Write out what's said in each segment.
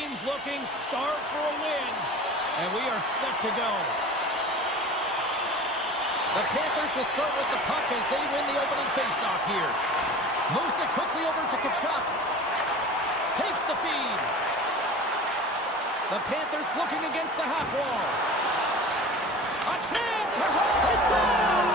teams looking starved for a win. And we are set to go. The Panthers will start with the puck as they win the opening faceoff here. Moves it quickly over to Tkachuk. Takes the feed. The Panthers looking against the half wall. A chance! They score!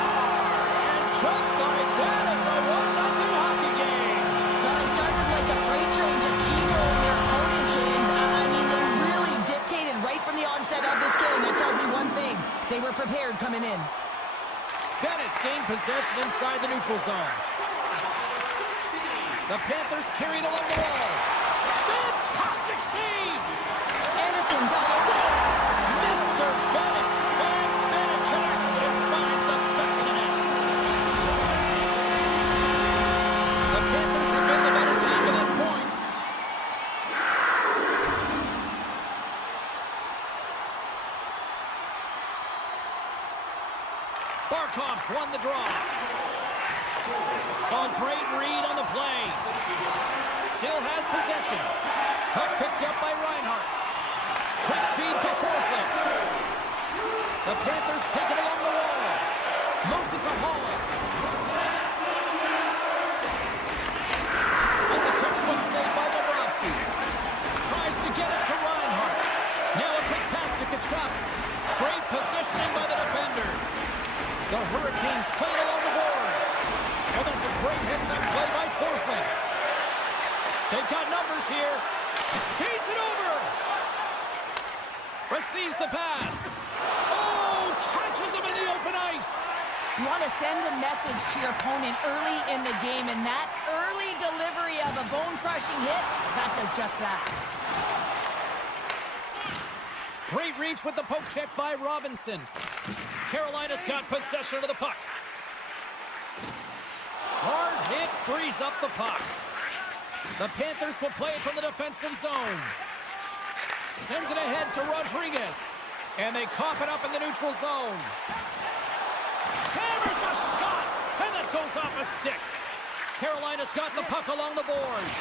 And just like that, it's a 1-0 hockey game. Well, it started like a freight train just steamrolling their opponent, James. I mean, they really dictated right from the onset of this game. That tells me one thing. They were prepared coming in. Bennett's gained possession inside the neutral zone. The Panthers carried along the wall. Fantastic save! Anderson's out. Mr. Bennett. Sam Bennett connects and finds the back of the net. The Panthers have been the better team to this point. Barkov's won the draw. A great read on the play. Still has possession. Puck picked up by Reinhart. Quick feed to Forsling. The Panthers take it along the wall. Moves it to Hall. That's a textbook save by Bobrovsky. Tries to get it to Reinhart. Now a quick pass to Tkachuk. Great positioning by the defender. The Hurricanes play it along the boards. Oh, that's a great heads-up play by Forsling. They've got numbers here. Feeds it over. Receives the pass. Oh, catches him in the open ice. You want to send a message to your opponent early in the game, and that early delivery of a bone-crushing hit, that does just that. Great reach with the poke check by Robinson. Carolina's got possession of the puck. Hard hit frees up the puck. The Panthers will play it from the defensive zone. Sends it ahead to Rodriguez. And they cough it up in the neutral zone. Hammers a shot! And that goes off a stick. Carolina's got the puck along the boards.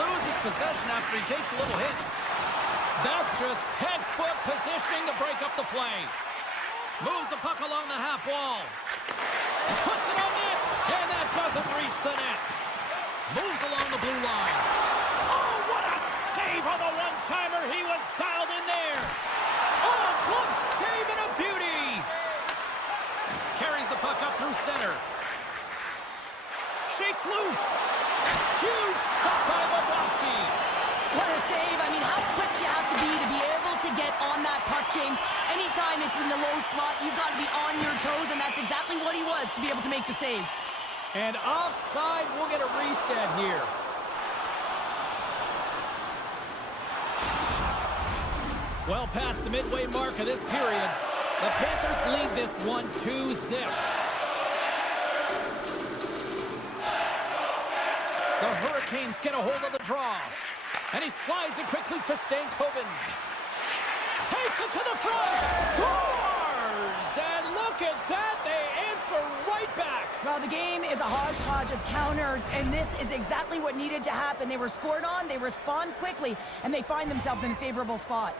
Loses possession after he takes a little hit. That's just textbook positioning to break up the play. Moves the puck along the half wall. Puts it on net. And that doesn't reach the net. Moves along the blue line. Oh, what a save on the one-timer. He was dialed in there. Oh, glove save and a beauty. Carries the puck up through center. Shakes loose. Huge stop by Bobrovsky. What a save. I mean, how quick you have to be able to get on that puck, James. Anytime it's in the low slot, you've got to be on your toes, and that's exactly what he was to be able to make the save. And offside, we'll get a reset here. Well past the midway mark of this period, the Panthers lead this one 2-0. The Hurricanes get a hold of the draw. And he slides it quickly to Stankoven. Takes it to the front. Scores! And look at that. They answer right back. Well, the game is a hodgepodge of counters, and this is exactly what needed to happen. They were scored on, they respond quickly, and they find themselves in a favorable spot.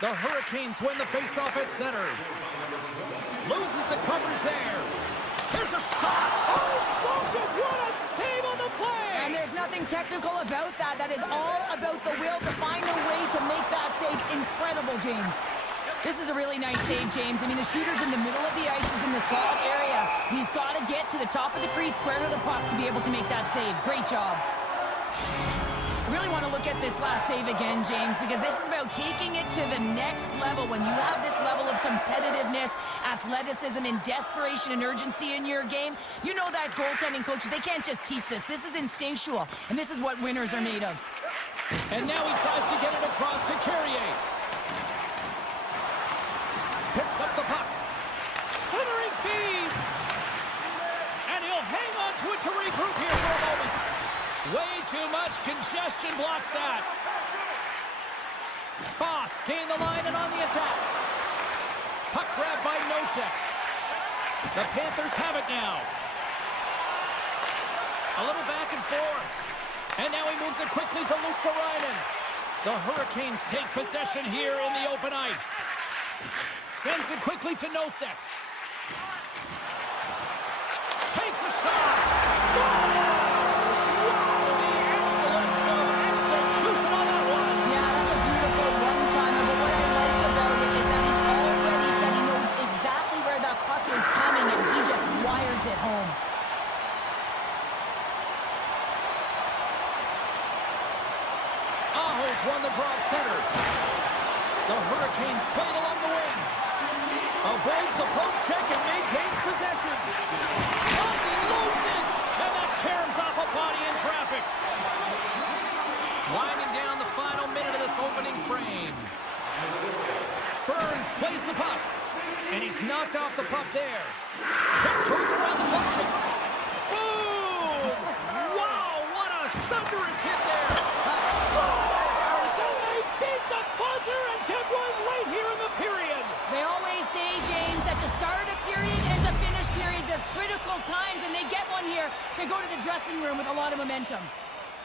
The Hurricanes win the faceoff at center. Loses the coverage there. There's a shot. Oh, stopped it. What a save on the play. And there's nothing technical about that. That is all about the will to find a way to make that save incredible, James. This is a really nice save, James. I mean, the shooter's in the middle of the ice, is in the slot area. He's got to get to the top of the crease, square to the puck to be able to make that save. Great job. I really want to look at this last save again, James, because this is about taking it to the next level. When you have this level of competitiveness, athleticism, and desperation and urgency in your game, you know that goaltending coaches, they can't just teach this. This is instinctual, and this is what winners are made of. And now he tries to get it across to Carrier. Picks up the puck. Centering feed. And he'll hang on to it to regroup here for a moment. Way too much congestion blocks that. Foss gained the line and on the attack. Puck grab by Nosek. The Panthers have it now. A little back and forth. And now he moves it quickly to Luosterainen. The Hurricanes take possession here in the open ice. Sends it quickly to Nosek. Takes a shot. Scores! Wow, the excellence of execution on that one. Yeah, that's a beautiful one-timer, but what I like about it is that he's already said he knows exactly where that puck is coming, and he just wires it home. Aho's won the draw at center. The Hurricanes play it along the wing. Avoids the poke check and maintains possession. Unloads it, and that caroms off a body in traffic. Winding down the final minute of this opening frame. Burns plays the puck, and he's knocked off the puck there. Tiptoes around the puck check. Boom! Wow, what a thunderous hit there. Scores, and they beat the buzzer and get one right here in the period. They always say, James, that to start a period and to finish periods are critical times, and they get one here. They go to the dressing room with a lot of momentum.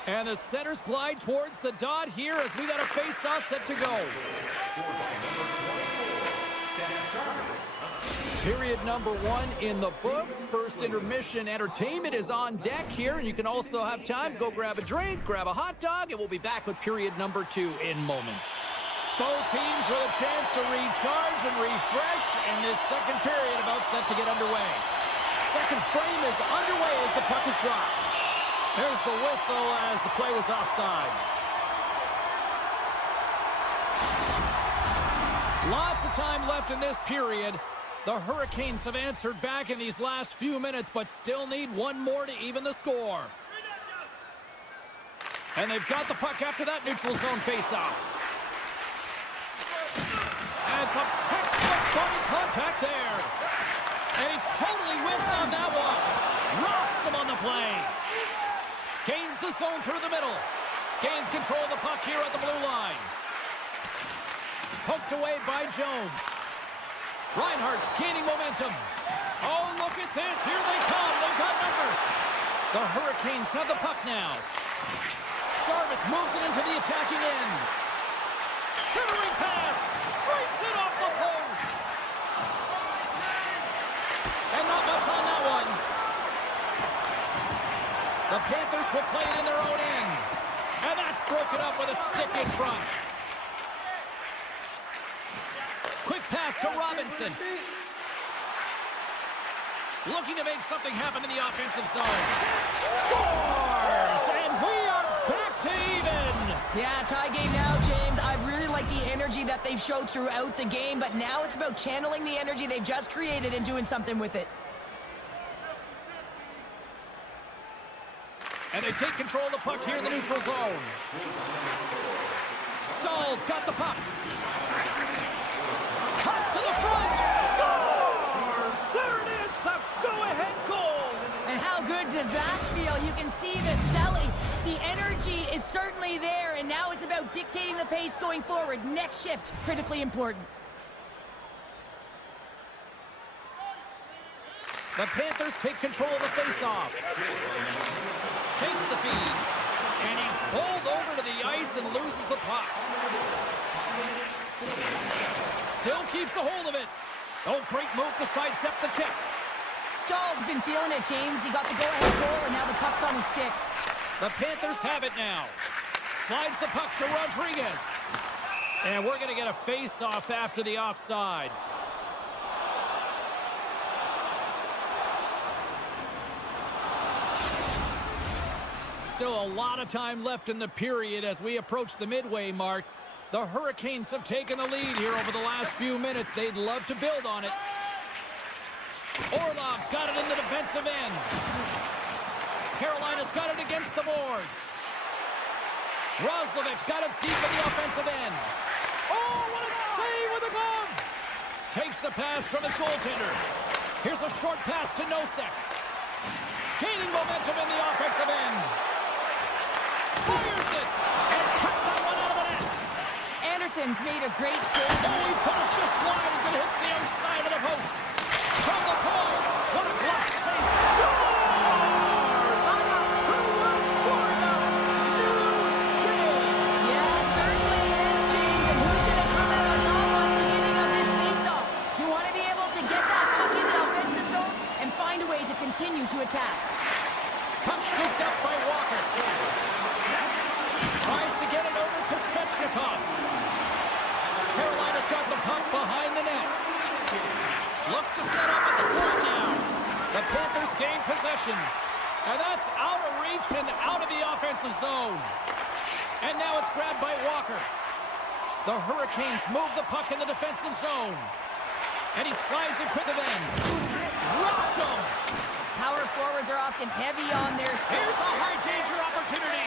And the centers glide towards the dot here as we got a face-off set to go. Period number 1 in the books. First intermission entertainment is on deck here, and you can also have time to go grab a drink, grab a hot dog, and we'll be back with period number 2 in moments. Both teams with a chance to recharge and refresh, and this second period about set to get underway. Second frame is underway as the puck is dropped. There's the whistle as the play was offside. Lots of time left in this period. The Hurricanes have answered back in these last few minutes, but still need one more to even the score. And they've got the puck after that neutral zone faceoff. And some textbook body contact there. And he totally whiffs on that one. Rocks him on the play. Gains the zone through the middle. Gains control of the puck here at the blue line. Poked away by Jones. Reinhardt's gaining momentum. Oh, look at this. Here they come. They've got numbers. The Hurricanes have the puck now. Jarvis moves it into the attacking end. Centering pass. Breaks it off the post. And not much on that one. The Panthers will play it in their own end. And that's broken up with a stick in front. Quick pass to Robinson. Looking to make something happen in the offensive zone. Scores! And we are back to even. Yeah, tie game now, James. I really like the energy that they've showed throughout the game, but now it's about channeling the energy they've just created and doing something with it. And they take control of the puck here in the neutral zone. Stahl's got the puck. Cuts to the front. Scores! There it is, the go-ahead goal. And how good does that feel? You can see the selling. The energy is certainly there, and now it's about dictating the pace going forward. Next shift, critically important. The Panthers take control of the faceoff. Takes the feed. And he's bowled over to the ice and loses the puck. Still keeps a hold of it. Oh, great move to sidestep the check. Stahl's been feeling it, James. He got the go-ahead goal, and now the puck's on his stick. The Panthers have it now. Slides the puck to Rodriguez. And we're going to get a face-off after the offside. Still a lot of time left in the period as we approach the midway mark. The Hurricanes have taken the lead here over the last few minutes. They'd love to build on it. Orlov's got it in the defensive end. Carolina's got it against the boards. Roslovic's got it deep in the offensive end. Oh, what a save with a glove! Takes the pass from his goaltender. Here's a short pass to Nosek. Gaining momentum in the offensive end. Fires it! And kept that one out of the net. Anderson's made a great save. Oh, he put it just wide as it hits the outside of the post. From the point. What a glove save. Scores! On a behind the net. Looks to set up at the point now. The Panthers gain possession. And that's out of reach and out of the offensive zone. And now it's grabbed by Walker. The Hurricanes move the puck in the defensive zone. And he slides it quick to the end. Rocked him! Power forwards are often heavy on their skills. Here's a high-danger opportunity.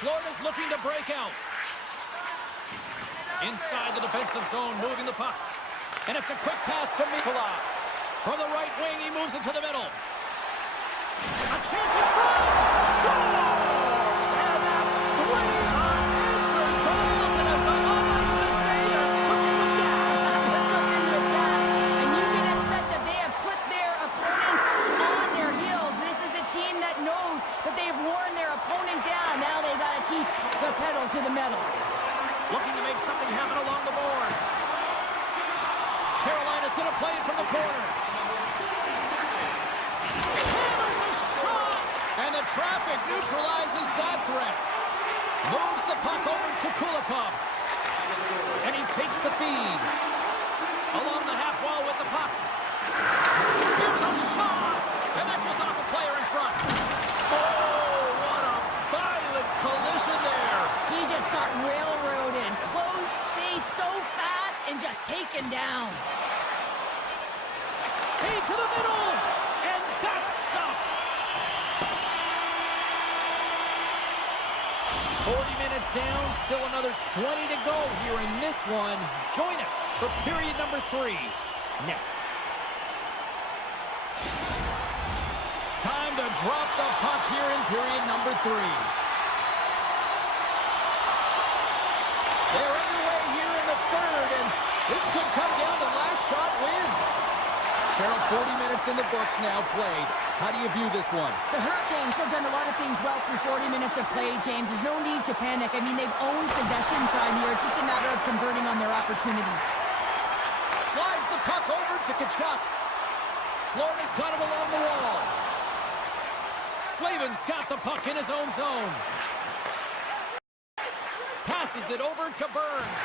Florida's looking to break out. Inside the defensive zone, moving the puck. And it's a quick pass to MaakY. From the right wing, he moves it to the middle. A chance in front! Scores! And that's 3 unanswered goals. And as my mom likes to say, they're cooking with gas. They're cooking with gas. And you can expect that they have put their opponents on their heels. This is a team that knows that they've worn their opponent down. Now they got to keep the pedal to the metal. Looking to make something happen along the boards. Carolina's going to play it from the corner. Hammers a shot! And the traffic neutralizes that threat. Moves the puck over to Kulikov. And he takes the feed. Along the half wall with the puck. Here's a shot! And that goes off a player in front. Oh, what a violent collision there. He just got railroaded. Closed space so fast and just taken down. Hey, to the middle! And that's stopped! 40 minutes down, still another 20 to go here in this one. Join us for period number 3 next. Time to drop the puck here in period number 3. They're underway here in the third, and this could come down to last shot wins. Cheryl, 40 minutes in the books now played. How do you view this one? The Hurricanes have done a lot of things well through 40 minutes of play, James. There's no need to panic. I mean, they've owned possession time here. It's just a matter of converting on their opportunities. Slides the puck over to Tkachuk. Florida's got it along the wall. Slavin's got the puck in his own zone. Passes it over to Burns.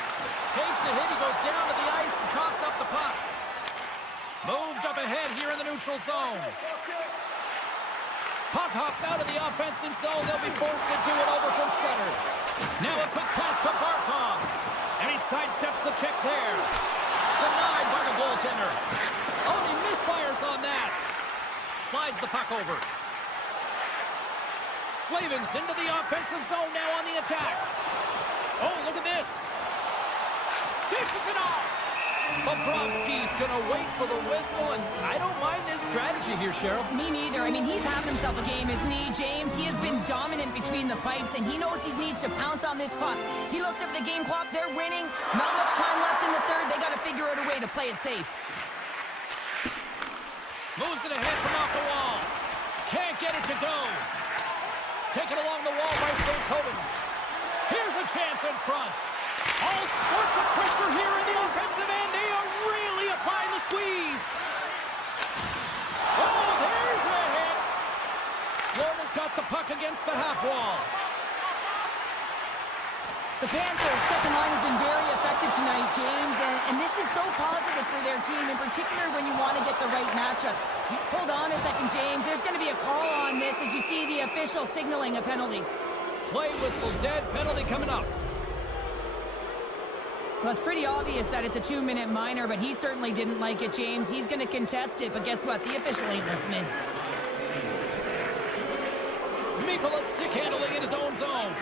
Takes a hit. He goes down to the ice and coughs up the puck. Moved up ahead here in the neutral zone. Puck hops out of the offensive zone. They'll be forced to do it over from center. Now a quick pass to Barkov. And he sidesteps the check there. Denied by the goaltender. Oh, and he misfires on that. Slides the puck over. Slavin's into the offensive zone now on the attack. Oh, look at this. Dishes it off. Bobrovsky's going to wait for the whistle, and I don't mind this strategy here, Cheryl. Me neither. I mean, he's having himself a game, isn't he, James? He has been dominant between the pipes, and he knows he needs to pounce on this puck. He looks at the game clock. They're winning. Not much time left in the third. They got to figure out a way to play it safe. Moves it ahead from off the wall. Can't get it to go. Taken along the wall by Stankoven. Here's a chance in front. All sorts of pressure here in the offensive end. They are really applying the squeeze. Oh, there's a hit. Florida's got the puck against the half wall. The Panthers' second line has been very effective tonight, James, and this is so positive for their team, in particular when you want to get the right matchups. Hold on a second, James. There's going to be a call on this as you see the official signaling a penalty. Play whistle dead. Penalty coming up. Well, it's pretty obvious that it's a 2-minute minor, but he certainly didn't like it, James. He's going to contest it, but guess what? The official ain't listening. Mikkola stick handling in his own zone.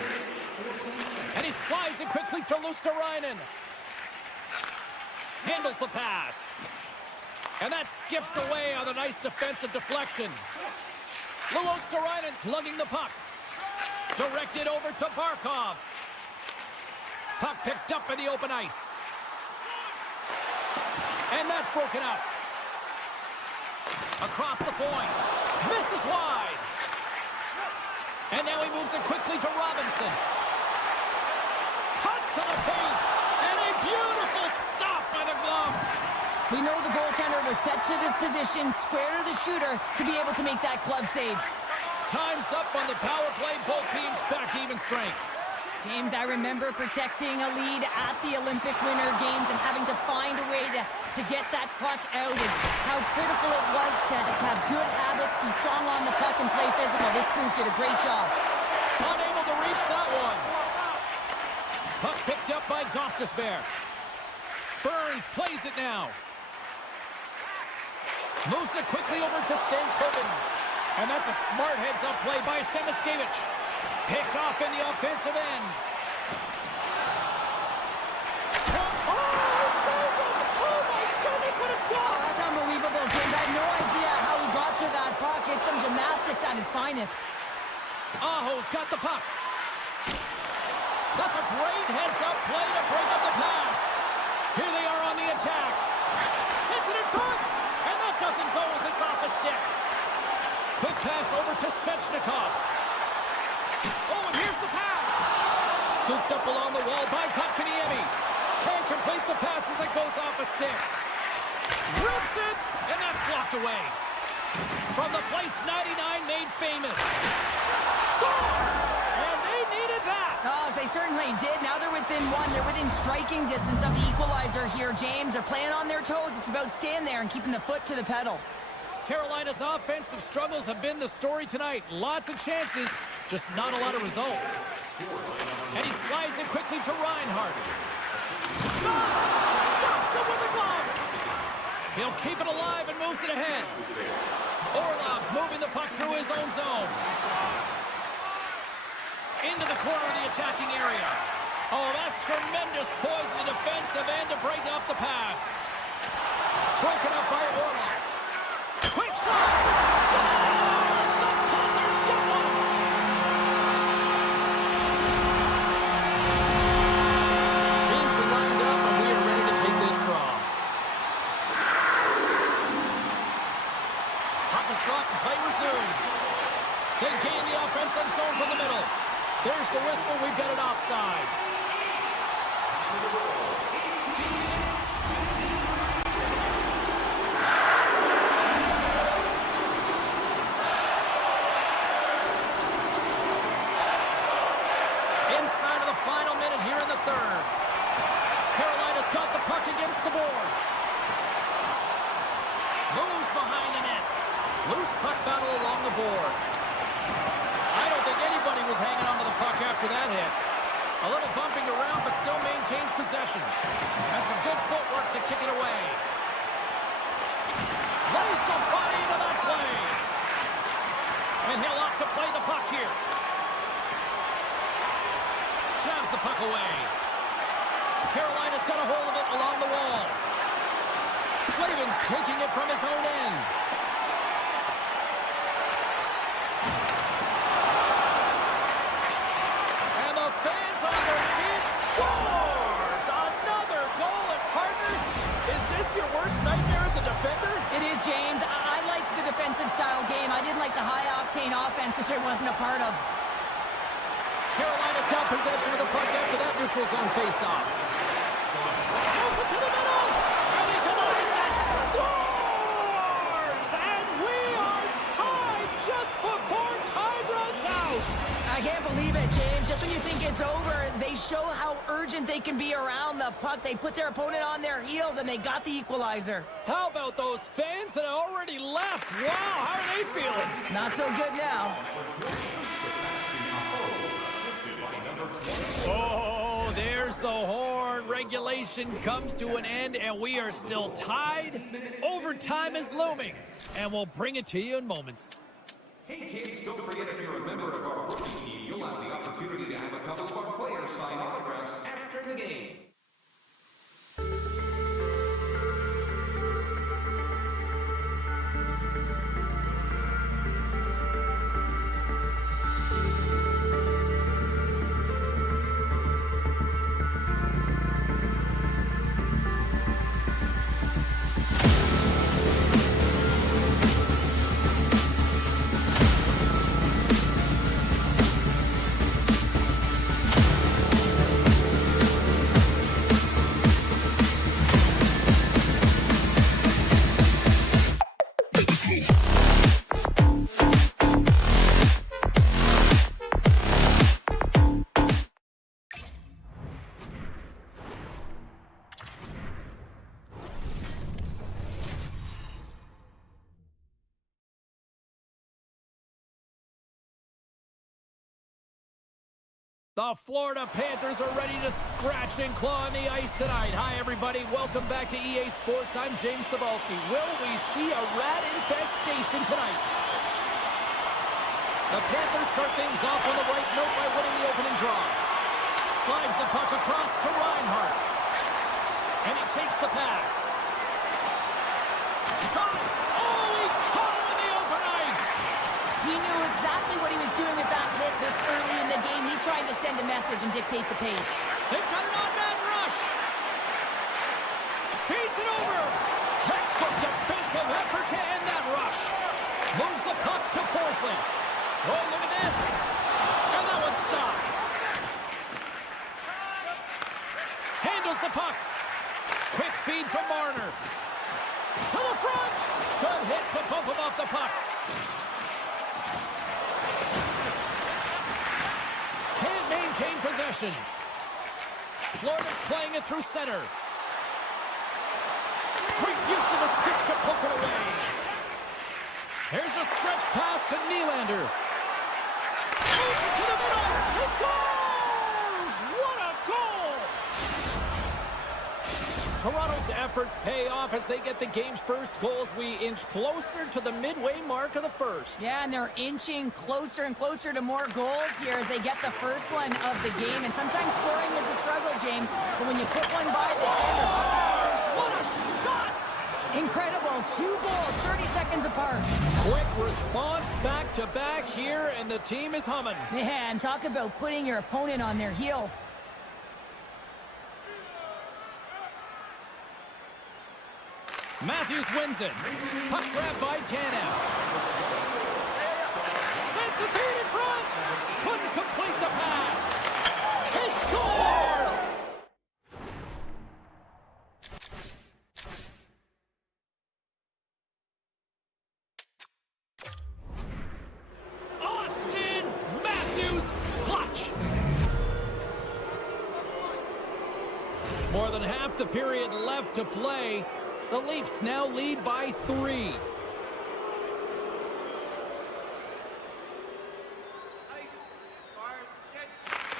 And he slides it quickly to Luosterainen. Handles the pass. And that skips away on a nice defensive deflection. Luosterainen slugging the puck. Directed over to Barkov. Puck picked up in the open ice. And that's broken up. Across the point. Misses wide. And now he moves it quickly to Robinson. Cuts to the paint. And a beautiful stop by the glove. We know the goaltender was set to this position, square to the shooter, to be able to make that glove save. Time's up on the power play. Both teams back to even strength. James, I remember protecting a lead at the Olympic Winter Games and having to find a way to get that puck out, and how critical it was to have good habits, be strong on the puck, and play physical. This group did a great job. Unable to reach that one. Puck picked up by Gostisbehere. Burns plays it now. Moves it quickly over to Stankoven. And that's a smart heads-up play by Semiskevich. Picked off in the offensive end. Oh, saved him! Oh, my goodness, what a stop! Oh, that's unbelievable, James. I have no idea how he got to that puck. It's some gymnastics at its finest. Aho's got the puck. That's a great heads-up play to break up the pass. Here they are on the attack. Sends it in front, and that doesn't go as it's off a stick. Quick pass over to Svechnikov. Oh, and here's the pass. Scooped up along the wall by Kotkaniemi. Can't complete the pass as it goes off a stick. Rips it, and that's blocked away. From the place 99 made famous. Scores! And they needed that. Oh, they certainly did. Now they're within one. They're within striking distance of the equalizer here, James. They're playing on their toes. It's about staying there and keeping the foot to the pedal. Carolina's offensive struggles have been the story tonight. Lots of chances, just not a lot of results. And he slides it quickly to Reinhart. Stops him with a glove. He'll keep it alive and moves it ahead. Orlov's moving the puck through his own zone. Into the corner of the attacking area. Oh, that's tremendous poise in the defensive end to break up the pass. Broken up by Orlov. Quick shot! Scores! The Panthers get one! Teams are lined up, and we are ready to take this draw. Puck is dropped and play resumes. They gain the offensive zone from the middle. There's the whistle. We've got it offside. Inside of the final minute here in the third. Carolina's got the puck against the boards. Moves behind the net. Loose puck battle along the boards. I don't think anybody was hanging onto the puck after that hit. A little bumping around, but still maintains possession. Has some good footwork to kick it away. Lays the body into that play. And he'll opt to play the puck here. Jabs the puck away. Carolina's got a hold of it along the wall. Slavin's taking it from his own end. And the fans on their feet. Scores! Another goal, and partners, is this your worst nightmare as a defender? It is, James. I like the defensive style game. I didn't like the high-octane offense, which I wasn't a part of. Carolina's got possession of the puck after that neutral zone face-off. Moves it to the middle, and he denies that. Scores! And we are tied just before time runs out. I can't believe it, James. Just when you think it's over, they show how urgent they can be around the puck. They put their opponent on their heels, and they got the equalizer. How about those fans that already left? Wow, how are they feeling? Not so good now. Oh, there's the horn. Current regulation comes to an end, and we are still tied. Overtime is looming, and we'll bring it to you in moments. Hey kids, don't forget if you're a member of our rookie team, you'll have the opportunity to have a couple of our players sign autographs after the game. The Florida Panthers are ready to scratch and claw on the ice tonight. Hi, everybody. Welcome back to EA Sports. I'm James Cebulski. Will we see a rat infestation tonight? The Panthers start things off on the right note by winning the opening draw. Slides the puck across to Reinhart. And he takes the pass. Shot! Oh, he caught him in the open ice! He knew exactly what he was doing with that hit this early in the game. He's trying to send a message and dictate the pace. They've got an on-man rush. Feeds it over. Textbook defensive effort to end that rush. Moves the puck to Forsling. Oh, look at this. And that one's stopped. Handles the puck. Quick feed to Marner. To the front. Good hit to bump him off the puck. Can't maintain possession. Florida's playing it through center. Great use of the stick to poke it away. Here's a stretch pass to Nylander. Moves it to the middle. He scores! What a goal! Toronto's efforts pay off as they get the game's first goals. We inch closer to the midway mark of the first. Yeah, and they're inching closer and closer to more goals here as they get the first one of the game. And sometimes scoring is a struggle, James. But when you put one by the Scores! What a shot! incredible. 2 goals, 30 seconds apart. Quick response back-to-back here, and the team is humming. Man, talk about putting your opponent on their heels. Matthews wins it. Puck grab by Tanev. Sends the feed in front. Couldn't complete the pass. He scores! Austin Matthews clutch. More than half the period left to play. The Leafs now lead by 3.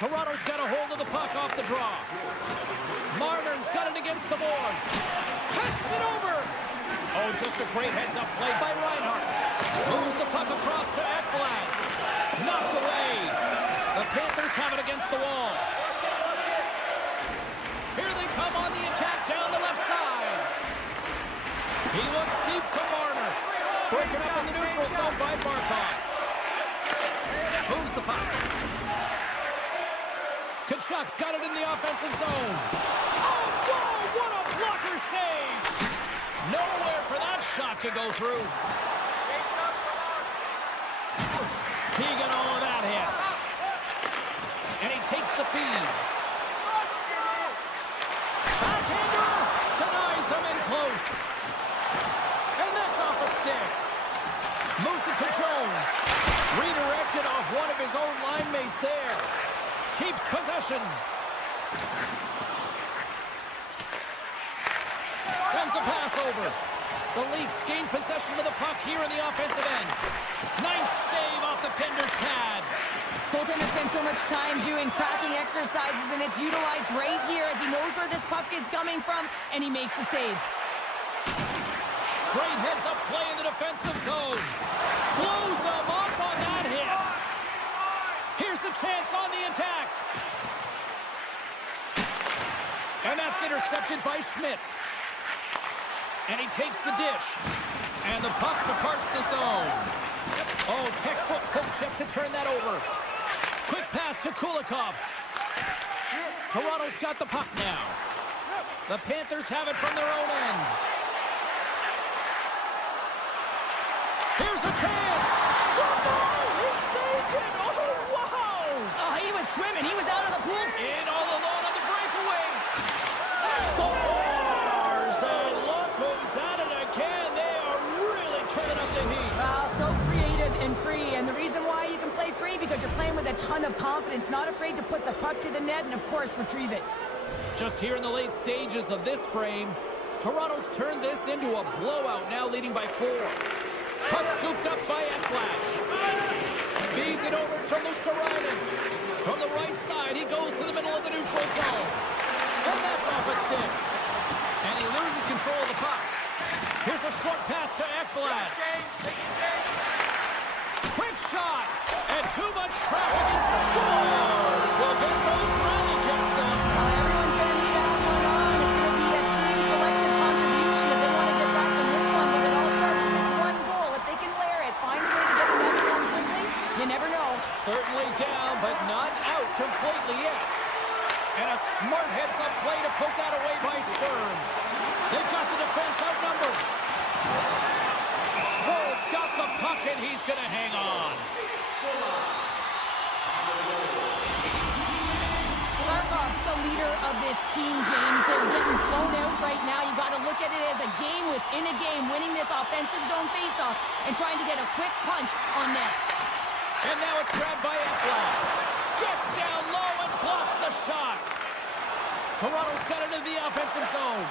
Toronto's got a hold of the puck off the draw. Marner's got it against the boards. Passes it over. Oh, just a great heads-up play by Reinhart. Moves the puck across to Ekblad. Knocked away. The Panthers have it against the wall. Here they come on the attack down the left side. He looks deep to Marner. Broken up in the neutral zone by Barkov. Moves the puck. Kachuk's got it in the offensive zone. Oh, whoa, what a blocker save. Nowhere for that shot to go through. He got all of that hit. And he takes the feed. Backhander denies him in close. And that's off a stick. Moves it to Jones. Redirected off one of his own line mates there. Keeps possession. Sends a pass over. The Leafs gain possession of the puck here in the offensive end. Nice save off the tender's pad. Goaltender spends so much time doing tracking exercises, and it's utilized right here as he knows knows where this puck is coming from, and he makes the save. Great heads-up play in the defensive zone. Blows him up on that hit. Here's a chance on the attack. And that's intercepted by Schmidt. And he takes the dish. And the puck departs the zone. Oh, textbook poke check to turn that over. Quick pass to Kulikov. Toronto's got the puck now. The Panthers have it from their own end. Here's a chance! Score! He saved it! Oh, wow! Oh, he was swimming. He was out of the pool. In all alone on the breakaway. Scores! And look who's at it again. They are really turning up the heat. So creative and free. And the reason why you can play free, because you're playing with a ton of confidence, not afraid to put the puck to the net and, of course, retrieve it. Just here in the late stages of this frame, Toronto's turned this into a blowout, now leading by 4. Puck scooped up by Ekblad. Feeds it over to Luosterainen. From the right side, he goes to the middle of the neutral zone. And that's off a stick. And he loses control of the puck. Here's a short pass to Ekblad. Quick shot. And too much traffic. Scores! Well, there goes Riley Jensen. Everyone's going to need that one on. It's going to be a team collective contribution if they want to get back in this one. But it all starts with one goal. If they can layer it, find a way to get another one quickly, you never know. Certainly down, but not out completely yet. And a smart heads-up play to poke that away by Stern. They've got the defense outnumbered. Bull's got the puck, and he's going to hang on. Barkov's the leader of this team, James. They're getting blown out right now. You got to look at it as a game within a game, winning this offensive zone faceoff and trying to get a quick punch on net. And now it's grabbed by Ekblad. Gets down low and blocks the shot. Toronto's got it into the offensive zone.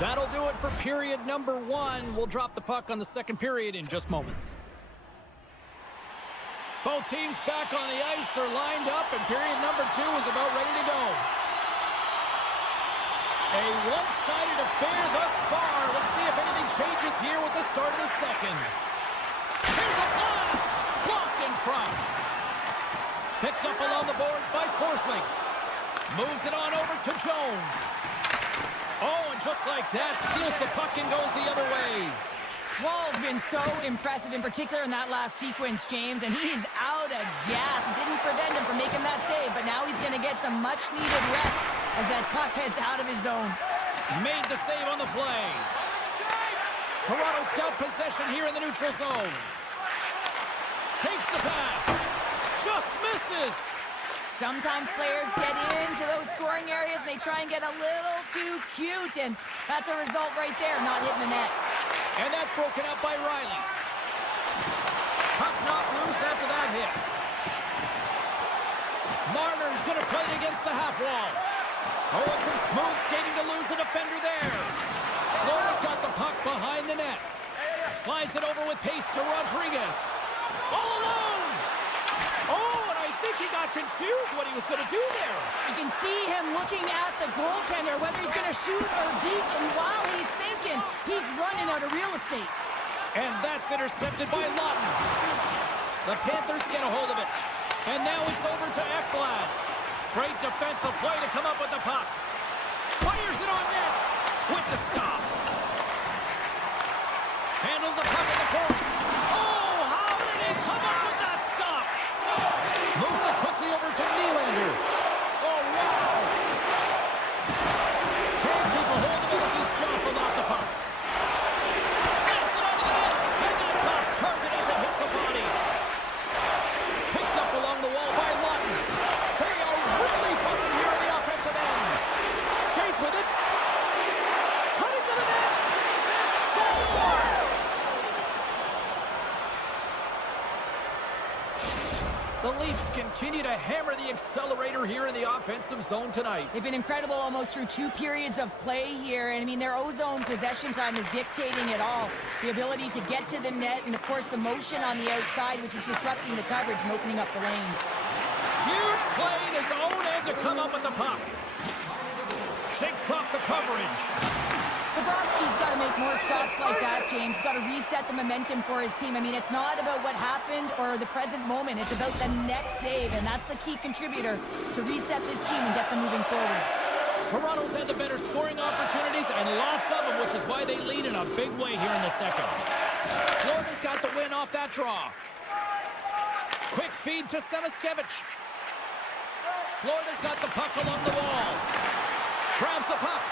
That'll do it for period number 1. We'll drop the puck on the second period in just moments. Both teams back on the ice are lined up, and period number 2 is about ready to go. A one-sided affair thus far. Let's see if anything changes here with the start of the second. Here's a blast! Blocked in front. Picked up along the boards by Forsling. Moves it on over to Jones. Oh, and just like that, steals the puck and goes the other way. Wall's been so impressive, in particular in that last sequence, James, and he's out of gas. It didn't prevent him from making that save, but now he's going to get some much-needed rest as that puck heads out of his zone. Made the save on the play. Toronto's got possession here in the neutral zone. Takes the pass. Just misses. Sometimes players get into those scoring areas and they try and get a little too cute, and that's a result right there, not hitting the net. And that's broken up by Riley. Puck knocked loose after that hit. Marner's going to play it against the half wall. Oh, it's some smooth skating to lose the defender there. Florida's got the puck behind the net. Slides it over with pace to Rodriguez. All alone! Oh, and I think he got confused what he was going to do there. You can see him looking at the goaltender, whether he's going to shoot or deke, and while he's thinking, he's running out of real estate. And that's intercepted by Lawton. The Panthers get a hold of it. And now it's over to Ekblad. Great defensive play to come up with the puck. Fires it on net with the stop. Handles the puck at the point. Oh, how did he come up with that stop? Moves it quickly over to Nylander. Oh, wow. Can't keep a hold of it as he's jostled off the puck. Snaps it onto the net, and that's off target as it hits a body. Picked up along the wall by Lawton. They are really buzzing here in the offensive end. Skates with it. Cutting to the net. Scores! The Leafs continue to hammer the accelerator here in the offensive zone tonight. They've been incredible almost through 2 periods of play here. And, I mean, their O-zone possession time is dictating it all. The ability to get to the net and, of course, the motion on the outside, which is disrupting the coverage and opening up the lanes. Huge play in his own end to come up with the puck. Shakes off the coverage. Bobrovsky's got to make more stops like that, James. He's got to reset the momentum for his team. I mean, it's not about what happened or the present moment. It's about the next save, and that's the key contributor to reset this team and get them moving forward. Toronto's had the better scoring opportunities, and lots of them, which is why they lead in a big way here in the second. Florida's got the win off that draw. Quick feed to Semiskevich. Florida's got the puck along the wall. Grabs the puck.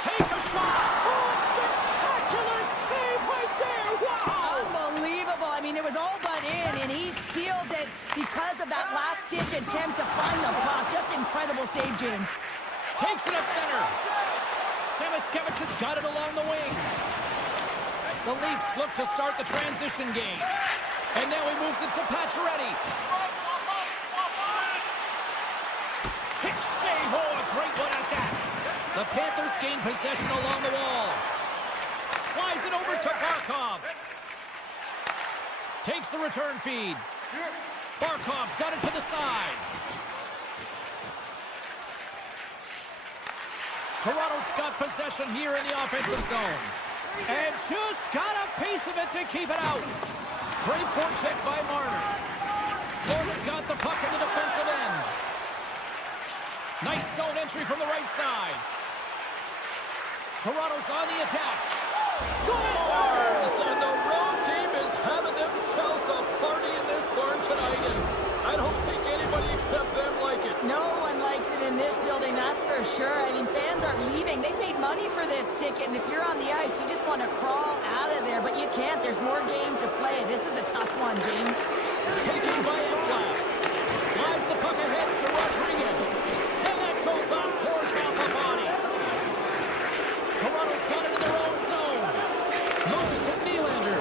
Takes a shot. Oh, spectacular save right there. Wow. Unbelievable. I mean, it was all but in, and he steals it because of that last-ditch attempt to find the puck. Just incredible save, James. Takes it to center. Semiskevich has got it along the wing. The Leafs look to start the transition game. And now he moves it to Pacioretty. Kick Shea-Ho, a great one at that. The Panthers gain possession along the wall. Slides it over to Barkov. Takes the return feed. Barkov's got it to the side. Toronto's got possession here in the offensive zone. And just got a piece of it to keep it out. Great forecheck by Marner. Florida's got the puck in the defensive end. Nice zone entry from the right side. Toronto's on the attack. Scores! And the road team is having themselves a party in this barn tonight. And I don't think anybody except them like it. No one likes it in this building, that's for sure. I mean, fans are leaving. They paid money for this ticket, and if you're on the ice, you just want to crawl out of there, but you can't. There's more game to play. This is a tough one, James. Taken by Ekblad. Slides the puck ahead to Rodriguez. And that goes off, pours off a body. Toronto's got it in their own zone. Moves it to Nylander.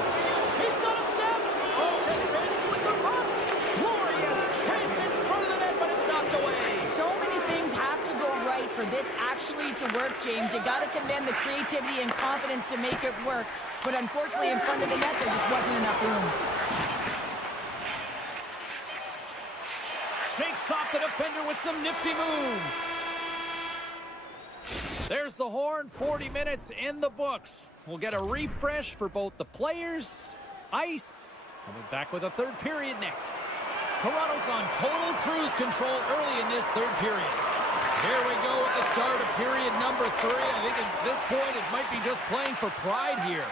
He's got a step. Okay, fancy with the puck. Glorious chance in front of the net, but it's knocked away. So many things have to go right for this actually to work, James. You got to commend the creativity and confidence to make it work. But unfortunately, in front of the net, there just wasn't enough room. Shakes off the defender with some nifty moves. There's the horn. 40 minutes in the books. We'll get a refresh for both the players, ice. We'll be back with a third period next. Toronto's on total cruise control early in this third period. Here we go at the start of period number 3. I think at this point it might be just playing for pride here.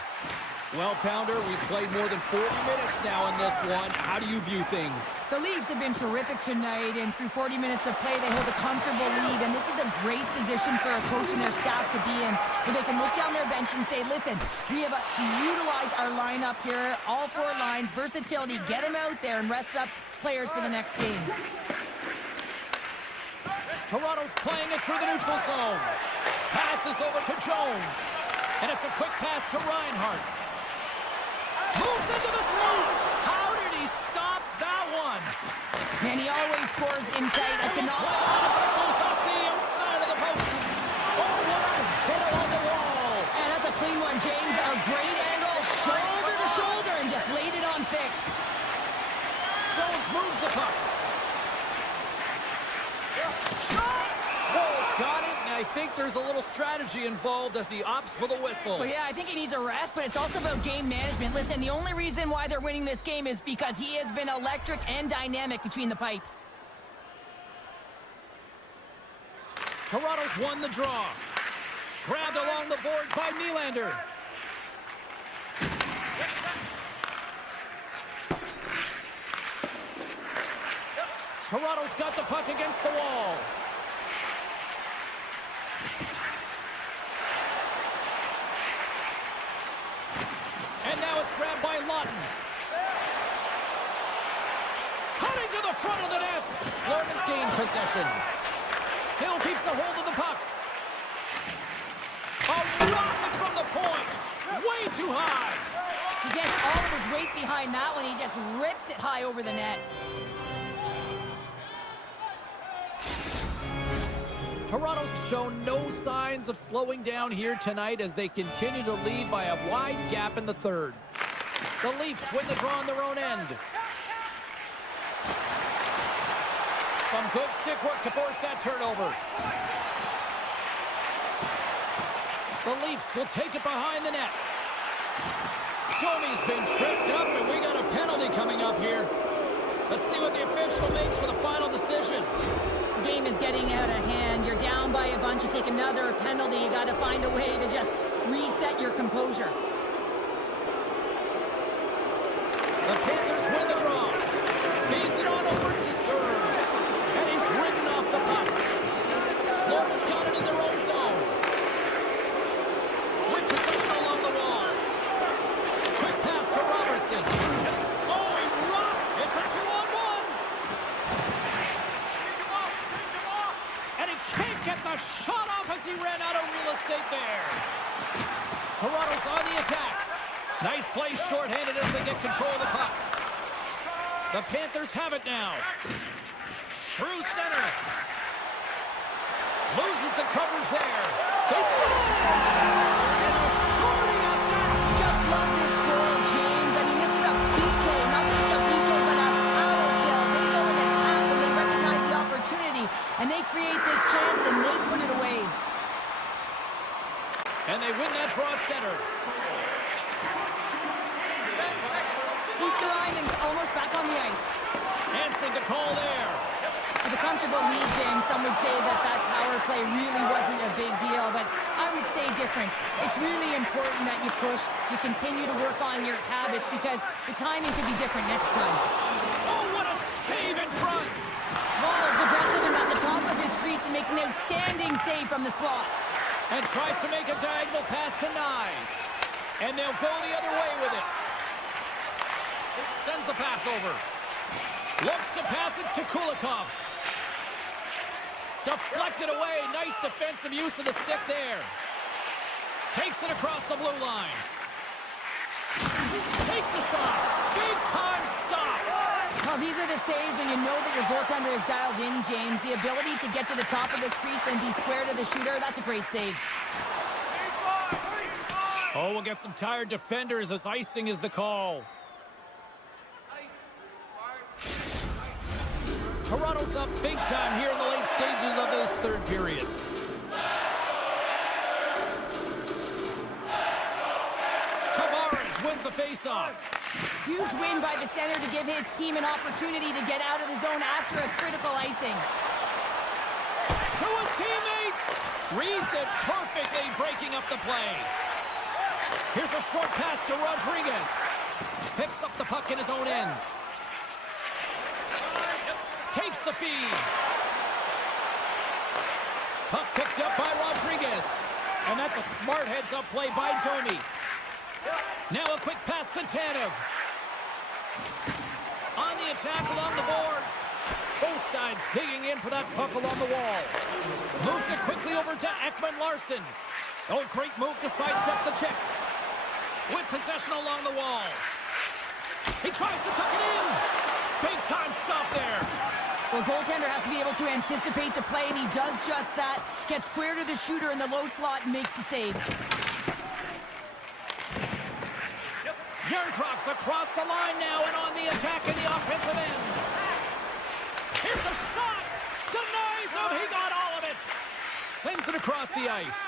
Well, Pounder, we've played more than 40 minutes now in this one. How do you view things? The Leafs have been terrific tonight, and through 40 minutes of play, they hold a comfortable lead, and this is a great position for a coach and their staff to be in, where they can look down their bench and say, listen, we have to utilize our lineup here, all 4 lines, versatility, get them out there and rest up players for the next game. Toronto's playing it through the neutral zone. Passes over to Jones, and it's a quick pass to Reinhart. Moves into the slot. How did he stop that one? Man, he always scores inside. I cannot. It goes off the outside of the post. Oh, what a hit along the wall. And that's a clean one, James. A great angle, shoulder to shoulder, and just laid it on thick. Jones moves the puck. Ball's got it, and I think there's a little strategy involved as he opts for the whistle. Well, yeah, I think he needs a rest, but it's also about game management. Listen, the only reason why they're winning this game is because he has been electric and dynamic between the pipes. Toronto's won the draw. Grabbed along the boards by Nylander. Toronto's got the puck against the wall. And now it's grabbed by Lawton. Cutting to the front of the net. Florida's gained possession. Still keeps a hold of the puck. A rocket from the point. Way too high. He gets all of his weight behind that one. He just rips it high over the net. Toronto's shown no signs of slowing down here tonight as they continue to lead by a wide gap in the third. The Leafs win the draw on their own end. Some good stick work to force that turnover. The Leafs will take it behind the net. Domi's been tripped up, and we got a penalty coming up here. Let's see what the official makes for the final decision. The game is getting out of hand. You're down by a bunch. You take another penalty. You got to find a way to just reset your composure. The Panthers win the draw. Feeds it on over to Stern. And he's ridden off the puck. Florida's got it in their own zone. With possession along the wall. Quick pass to Robertson. Oh, he rocked. It's a 2-on-1. And he can't get the shot off as he ran out of real estate there. Toronto's on the attack. Nice play shorthanded as they get control of the puck. The Panthers have it now. Through center. Loses the coverage there. They score! And a shorting up that. Just love this goal, James. I mean, this is a PK, not just a PK, but a power kill. They go and attack when they recognize the opportunity, and they create this chance, and they put it away. And they win that draw at center. Ryan's almost back on the ice. Answering the call there. With a comfortable lead, James, some would say that that power play really wasn't a big deal, but I would say different. It's really important that you push, you continue to work on your habits because the timing could be different next time. Oh, what a save in front. Wall is aggressive and at the top of his crease and makes an outstanding save from the slot. And tries to make a diagonal pass to Nyes. And they'll go the other way with it. Sends the pass over. Looks to pass it to Kulikov. Deflected away. Nice defensive use of the stick there. Takes it across the blue line. Takes a shot. Big time stop. Well, these are the saves when you know that your goaltender is dialed in, James. The ability to get to the top of the crease and be square to the shooter, that's a great save. Oh, we'll get some tired defenders as icing is the call. Toronto's up big time here in the late stages of this third period. Tavares wins the faceoff. Huge win by the center to give his team an opportunity to get out of the zone after a critical icing. To his teammate. Reads it perfectly, breaking up the play. Here's a short pass to Rodriguez. Picks up the puck in his own end. Takes the feed. Puck picked up by Rodriguez. And that's a smart heads-up play by Domi. Now a quick pass to Tanev. On the attack along the boards. Both sides digging in for that puck along the wall. Moves it quickly over to Ekman-Larsson. Oh, great move to sidestep the check. With possession along the wall. He tries to tuck it in. Big time stop there. Well, goaltender has to be able to anticipate the play, and he does just that. Gets square to the shooter in the low slot and makes the save. Yarncroft's across the line now and on the attack in the offensive end. Here's a shot. Denies him. He got all of it. Sends it across the ice.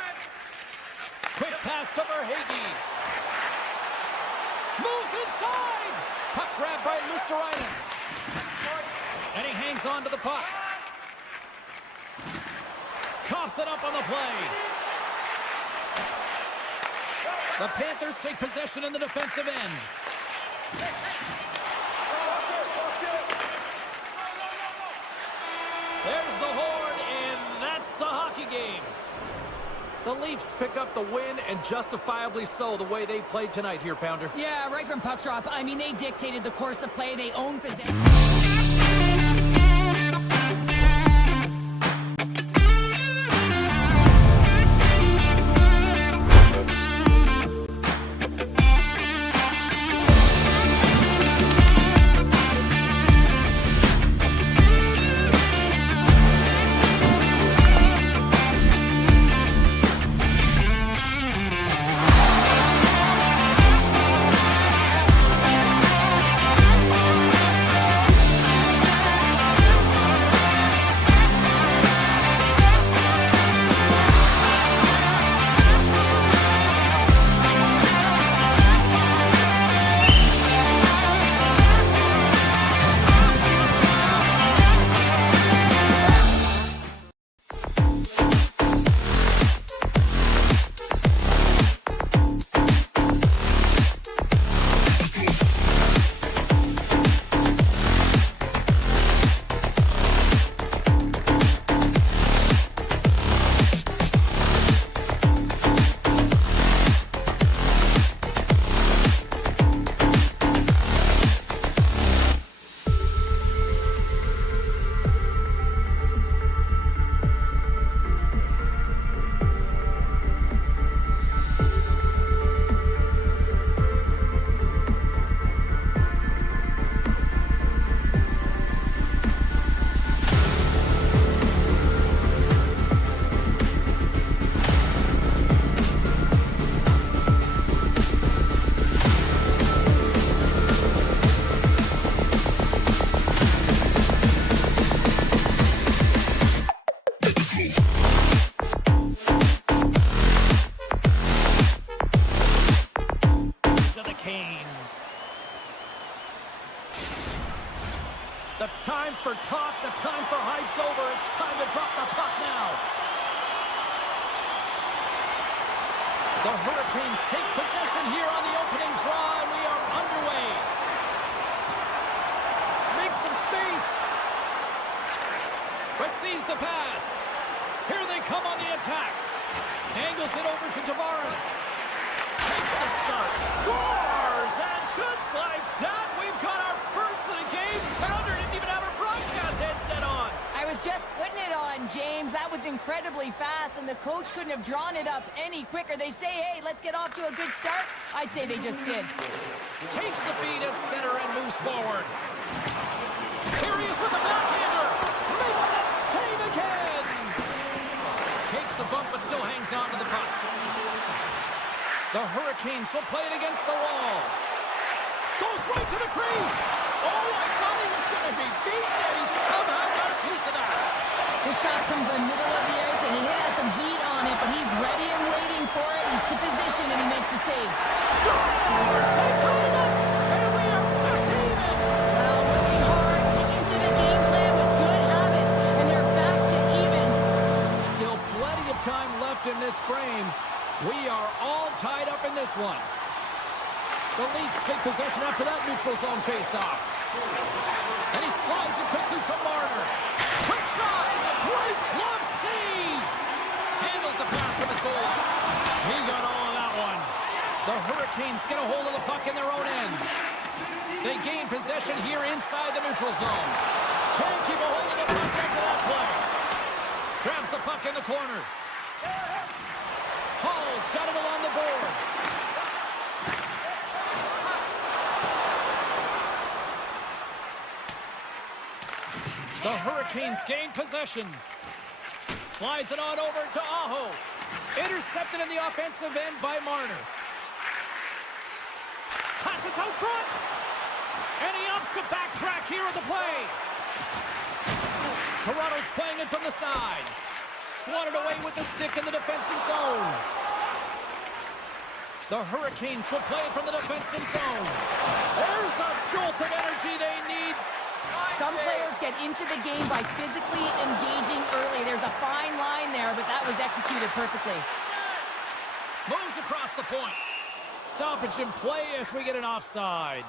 Quick pass to Verhaeghe. Moves inside. Puck grabbed by Luosterainen. And he hangs on to the puck. Coughs it up on the play. The Panthers take possession in the defensive end. There's the horn, and that's the hockey game. The Leafs pick up the win, and justifiably so, the way they played tonight here, Pounder. Yeah, right from puck drop. I mean, they dictated the course of play. They owned possession. The time for talk, the time for hype's over. It's time to drop the puck now. The Hurricanes take possession here on the opening draw, and we are underway. Make some space. Receives the pass. Here they come on the attack. Angles it over to Tavares. Takes the shot. Scores! And just like that, we've got our first of the game. Pounder didn't even have her broadcast headset on. I was just putting it on, James. That was incredibly fast, and the coach couldn't have drawn it up any quicker. They say, hey, let's get off to a good start. I'd say they just did. Takes the feed at center and moves forward. Here he is with the backhander. Makes the save again. Takes a bump but still hangs on to the puck. The Hurricanes will play it against the wall. Goes right to the crease. Oh, I thought he was going to be beaten, and he somehow got a piece of that. This shot comes in the middle of the ice, and he has some heat on it, but he's ready and waiting for it. He's to position, and he makes the save. Scores! They tie it up, and we are back to even. Well, working hard, sticking to the game plan with good habits, and they're back to evens. Still plenty of time left in this frame. We are all tied up in this one. The Leafs take possession after that neutral zone face-off. And he slides it quickly to Marner. Quick shot! Great glove save! Handles the pass from his goal. He got all of that one. The Hurricanes get a hold of the puck in their own end. They gain possession here inside the neutral zone. Can't keep a hold of the puck after that play. Grabs the puck in the corner. Hall's got it along the boards. The Hurricanes gain possession. Slides it on over to Aho. Intercepted in the offensive end by Marner. Passes out front. And he opts to backtrack here at the play. Toronto's playing it from the side. Swatted away with the stick in the defensive zone. The Hurricanes will play it from the defensive zone. There's a jolt of energy they need. Some players get into the game by physically engaging early. There's a fine line there, but that was executed perfectly. Moves across the point. Stoppage in play as we get an offside.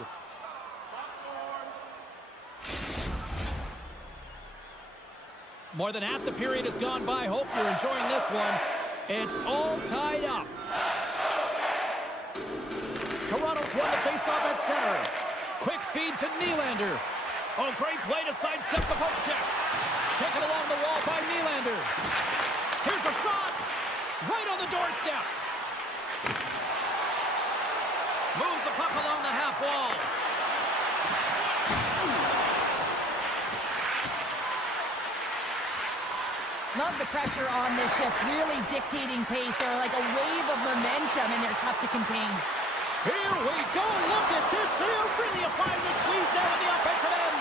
More than half the period has gone by. Hope you're enjoying this one. It's all tied up. Toronto's won the face-off at center. Quick feed to Nylander. Oh, great play to sidestep the poke check. Taken along the wall by Nylander. Here's a shot. Right on the doorstep. Moves the puck along the half wall. Love the pressure on this shift, really dictating pace. They're like a wave of momentum, and they're tough to contain. Here we go. Look at this. They're really applying the squeeze down in the offensive end.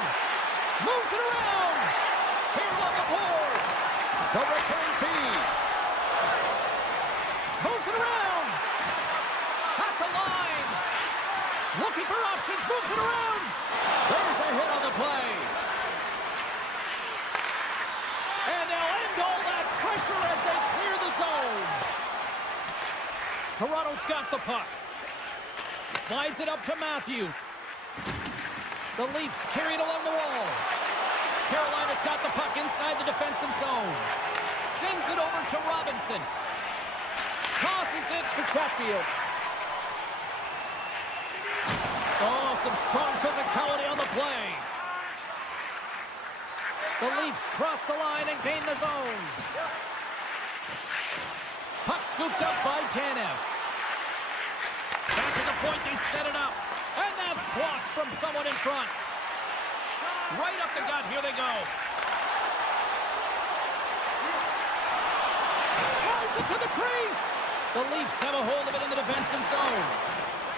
Moves it around. Here along the boards. The return feed. Moves it around. At the line. Looking for options. Moves it around. There's a hit on the play. And they'll end all that pressure as they clear the zone. Toronto's got the puck. Slides it up to Matthews. The Leafs carry it along the wall. Carolina's got the puck inside the defensive zone. Sends it over to Robinson. Tosses it to Chatfield. Oh, some strong physicality on the play. The Leafs cross the line and gain the zone. Puck scooped up by Tanev. Back to the point, they set it up. And that's blocked from someone in front. Right up the gut, here they go. Drives it to the crease. The Leafs have a hold of it in the defensive zone.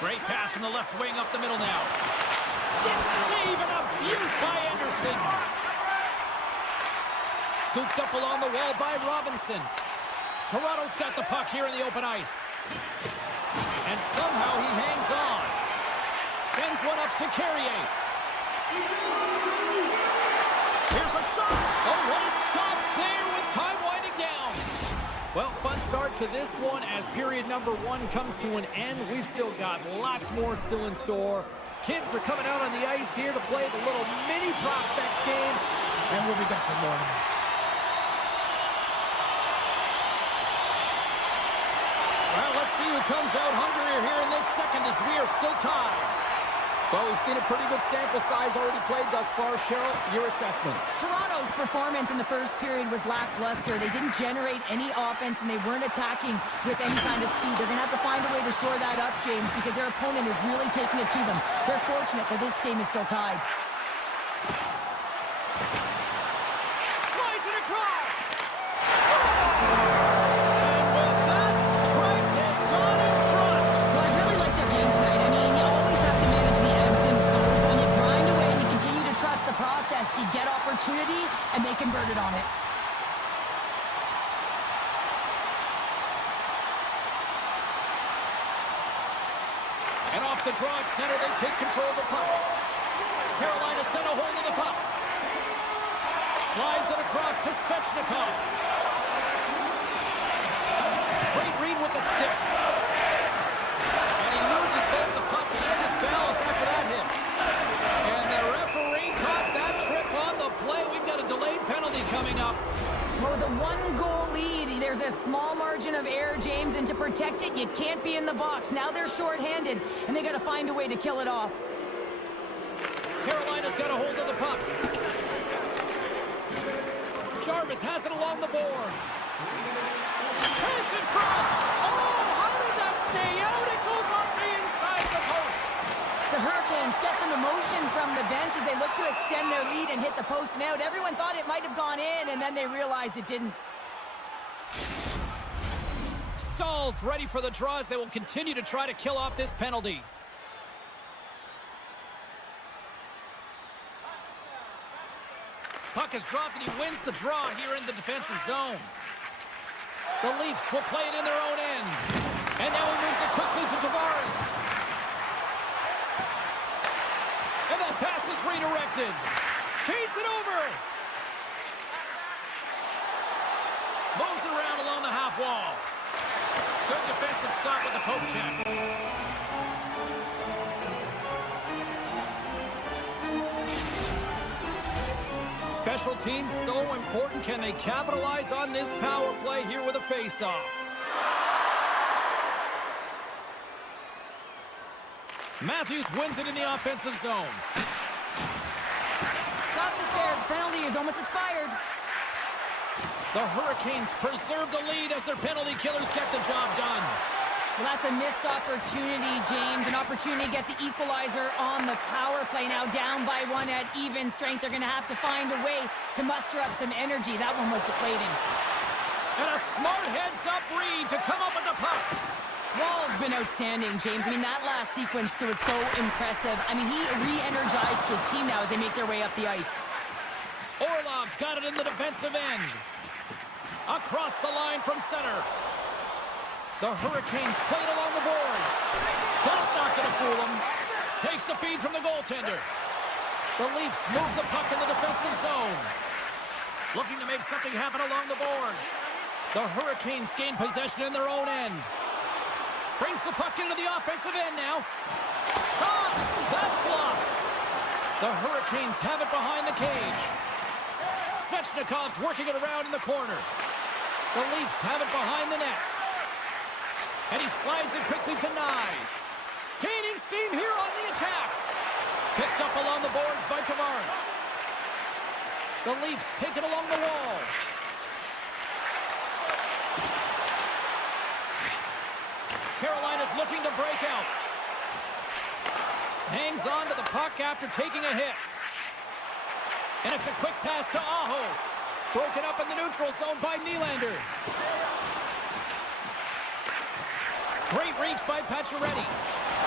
Great pass from the left wing up the middle now. Stick save and a beaut by Anderson. Scooped up along the wall by Robinson. Toronto's got the puck here in the open ice. And somehow he hangs on. Sends one up to Carrier. Here's a shot. Oh, what a stop there with time winding down. Well, fun start to this one as period number 1 comes to an end. We've still got lots more still in store. Kids are coming out on the ice here to play the little mini prospects game, and we'll be back with more. Well, let's see who comes out hungrier here in this second as we are still tied. Well, we've seen a pretty good sample size already played thus far. Cheryl, your assessment. Toronto's performance in the first period was lackluster. They didn't generate any offense, and they weren't attacking with any kind of speed. They're going to have to find a way to shore that up, James, because their opponent is really taking it to them. They're fortunate that this game is still tied. Slides it across. Scores! And with that strike, they've gone in front. Well, I really like their game tonight. I mean, you always have to manage the ebbs and flows. When you grind away and you continue to trust the process, you get opportunity, and they converted on it. And off the draw at center, they take control of the puck. Carolina's got a hold of the puck. Slides it across to Svechnikov. Great read with the stick. And he loses both the puck and his balance after that hit. And the referee caught that trip on the play. We've got a delayed penalty coming up. Well, with a one-goal lead, there's a small margin of error, James, and to protect it, you can't be in the box. Now they're short-handed, and they got to find a way to kill it off. Carolina's got a hold of the puck. Jarvis has it along the boards. Chance in front. Oh, how did that stay out? It goes off the inside of the post. The Hurricanes get some emotion from the bench as they look to extend their lead and hit the post and out. Everyone thought it might have gone in, and then they realized it didn't. Stahl's ready for the draws. They will continue to try to kill off this penalty. Puck is dropped, and he wins the draw here in the defensive zone. The Leafs will play it in their own end. And now he moves it quickly to Tavares. And that pass is redirected. Feeds it over. Moves it around along the half wall. Good defensive stop with the poke check. Special teams so important. Can they capitalize on this power play here with a face-off? Matthews wins it in the offensive zone. Bears penalty is almost expired. The Hurricanes preserve the lead as their penalty killers get the job done. Well, that's a missed opportunity, James. An opportunity to get the equalizer on the power play. Now down by 1 at even strength. They're going to have to find a way to muster up some energy. That one was deflating. And a smart heads-up read to come up with the puck. Wall's been outstanding, James. I mean, that last sequence was so impressive. I mean, he re-energized his team now as they make their way up the ice. Orlov's got it in the defensive end. Across the line from center. The Hurricanes played along the boards. That's not going to fool them. Takes the feed from the goaltender. The Leafs move the puck in the defensive zone. Looking to make something happen along the boards. The Hurricanes gain possession in their own end. Brings the puck into the offensive end now. Shot! That's blocked. The Hurricanes have it behind the cage. Svechnikov's working it around in the corner. The Leafs have it behind the net. And he slides it quickly to Nyes. Gaining steam here on the attack. Picked up along the boards by Tavares. The Leafs take it along the wall. Carolina's looking to break out. Hangs on to the puck after taking a hit. And it's a quick pass to Aho. Broken up in the neutral zone by Nylander. Great reach by Pacioretty.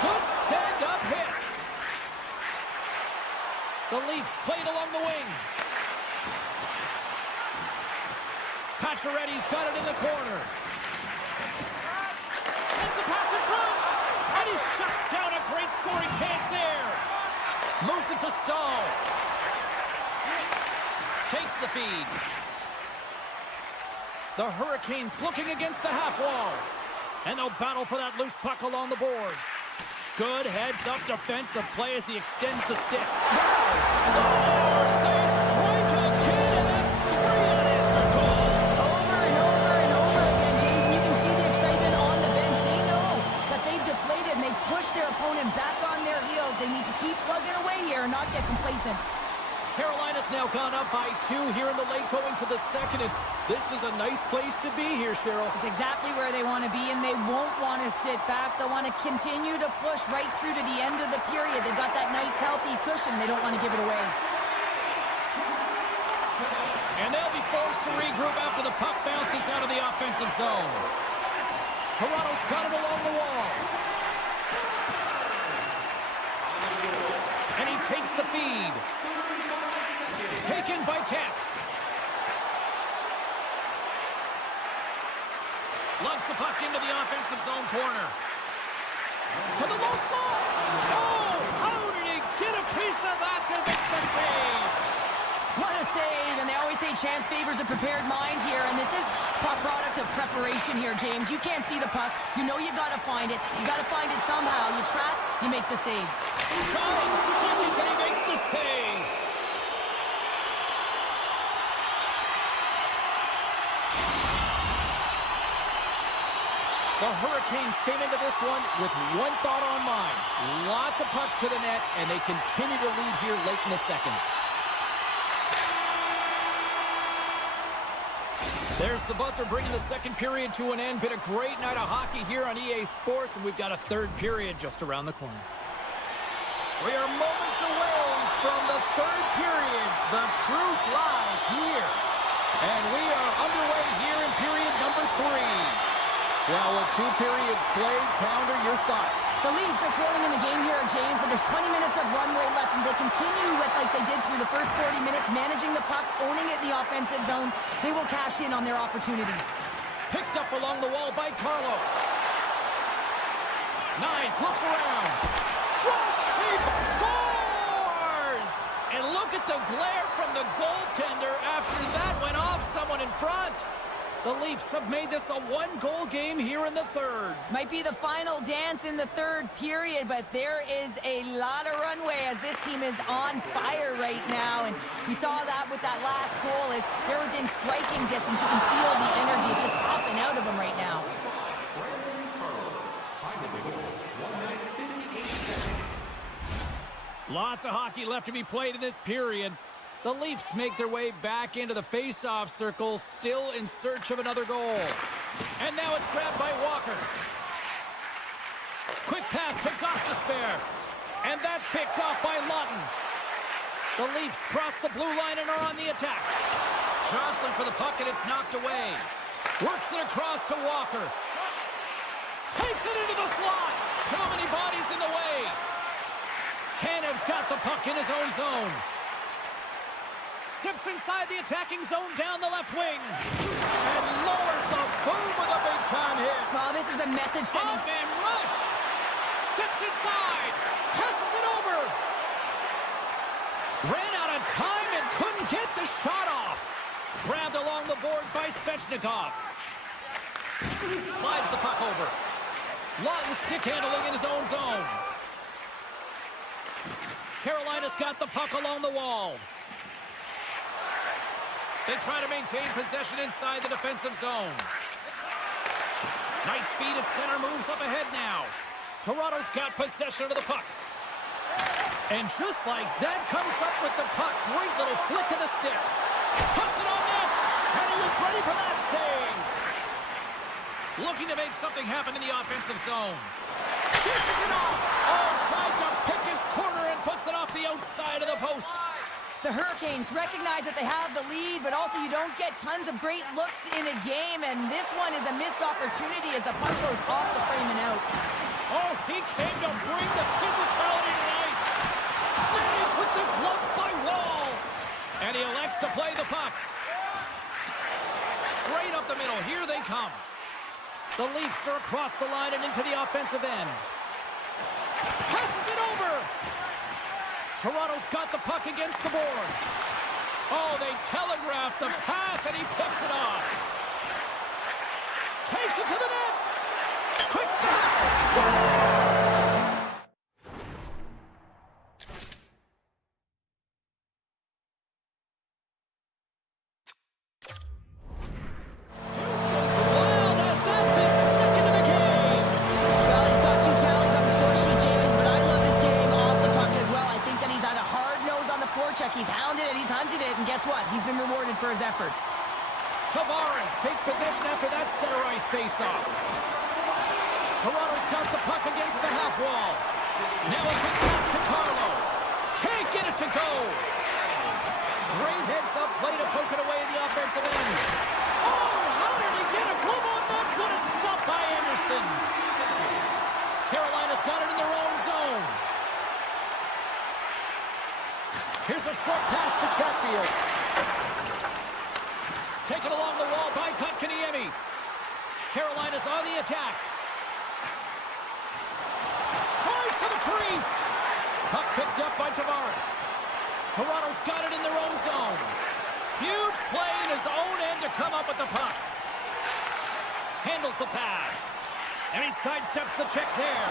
Good stand-up hit. The Leafs played along the wing. Pacioretty's got it in the corner. Sends the pass in front. And he shuts down a great scoring chance there. Moves it to Stahl. takes the feed. The Hurricanes looking against the half wall. And they'll battle for that loose puck along the boards. Good heads-up defensive play as he extends the stick. Scores! They strike again, and that's 3 unanswered goals. Over and over and over again, James, and you can see the excitement on the bench. They know that they've deflated and they've pushed their opponent back on their heels. They need to keep plugging away here and not get complacent. Carolina's now gone up by 2 here in the late going to the second, and this is a nice place to be here, Cheryl. It's exactly where they want to be, and they won't want to sit back. They want to continue to push right through to the end of the period. They've got that nice, healthy cushion. They don't want to give it away. And they'll be forced to regroup after the puck bounces out of the offensive zone. Toronto's got it along the wall. And he takes the feed. Taken by Kemp. Loves the puck into the offensive zone corner. To the low slot. Oh, how did he get a piece of that to make the save? What a save, and they always say chance favors a prepared mind here, and this is a product of preparation here, James. You can't see the puck. You know you got to find it. You got to find it somehow. You trap, you make the save. Trying seconds, and he makes the save. The Hurricanes came into this one with one thought on mind. Lots of pucks to the net, and they continue to lead here late in the second. There's the buzzer bringing the second period to an end. Been a great night of hockey here on EA Sports, and we've got a third period just around the corner. We are moments away from the third period. The truth lies here. And we are underway here in period number 3. Well, with 2 periods played, Pounder, your thoughts? The Leafs are trailing in the game here, James, but there's 20 minutes of runway left, and they continue with like they did through the first 40 minutes, managing the puck, owning it in the offensive zone. They will cash in on their opportunities. Picked up along the wall by Carlo. Nice, looks around. Rossi scores! And look at the glare from the goaltender after that went off someone in front. The Leafs have made this a 1-goal game here in the third. Might be the final dance in the third period, but there is a lot of runway as this team is on fire right now. And we saw that with that last goal as they're within striking distance. You can feel the energy. It's just popping out of them right now. Lots of hockey left to be played in this period. The Leafs make their way back into the face-off circle, still in search of another goal. And now it's grabbed by Walker. Quick pass to Gostisbehere. And that's picked off by Lawton. The Leafs cross the blue line and are on the attack. Jostling for the puck, and it's knocked away. Works it across to Walker. Takes it into the slot. Too many bodies in the way. Tanev's got the puck in his own zone. Steps inside the attacking zone down the left wing. And lowers the boom with a big-time hit. Well, this is a message sending. Off-man rush. Steps inside. Passes it over. Ran out of time and couldn't get the shot off. Grabbed along the boards by Svechnikov. Slides the puck over. Lawton stick handling in his own zone. Carolina's got the puck along the wall. They try to maintain possession inside the defensive zone. Nice feed at center, moves up ahead now. Toronto's got possession of the puck. And just like that, comes up with the puck. Great little flick of the stick. Puts it on net, and he was ready for that save. Looking to make something happen in the offensive zone. Dishes it off. Oh, tried to pick his corner and puts it off the outside of the post. The Hurricanes recognize that they have the lead, but also you don't get tons of great looks in a game, and this one is a missed opportunity as the puck goes off the frame and out. Oh, he came to bring the physicality tonight. Snagged with the glove by Wall. And he elects to play the puck. Straight up the middle. Here they come. The Leafs are across the line and into the offensive end. Passes it over. Toronto's got the puck against the boards. Oh, they telegraphed the pass, and he picks it off. Takes it to the net. Quick stop. Scores! Wild as that's his second of the game. Well, he's got 2 tallies on the score sheet, James, but I love this game off the puck as well. I think that he's had a hard nose on the forecheck. He's hounded it, he's hunted it, and guess what? He's been rewarded for his efforts. Tavares takes possession after that center ice faceoff. Toronto's got the puck against the half wall. Now a quick pass to Carlo. Can't get it to go. Great heads-up play to poke it away in the offensive end. Oh, how did he get a glove on that? What a stop by Anderson. Carolina's got it in their own zone. Here's a short pass to Chatfield. Taken along the wall by Kotkaniemi. Carolina's on the attack. Tries to the crease. Puck picked up by Tavares. Toronto's got it in their own zone. Huge play in his own end to come up with the puck. Handles the pass. And he sidesteps the check there.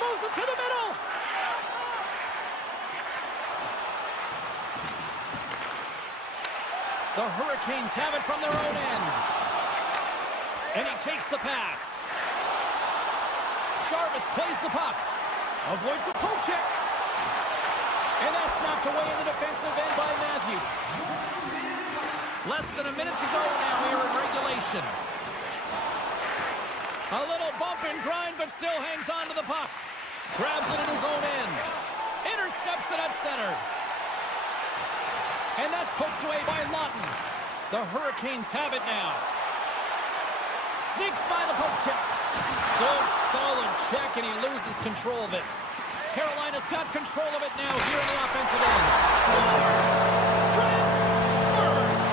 Moves it to the middle. The Hurricanes have it from their own end. And he takes the pass. Jarvis plays the puck. Avoids the poke check. And that's knocked away in the defensive end by Matthews. Less than a minute to go now here in regulation. A little bump and grind, but still hangs on to the puck. Grabs it in his own end. Intercepts it at center. And that's poked away by Lawton. The Hurricanes have it now. Sneaks by the poke check. Good, solid check, and he loses control of it. Carolina's got control of it now here in the offensive end. Scores! Brent Burns!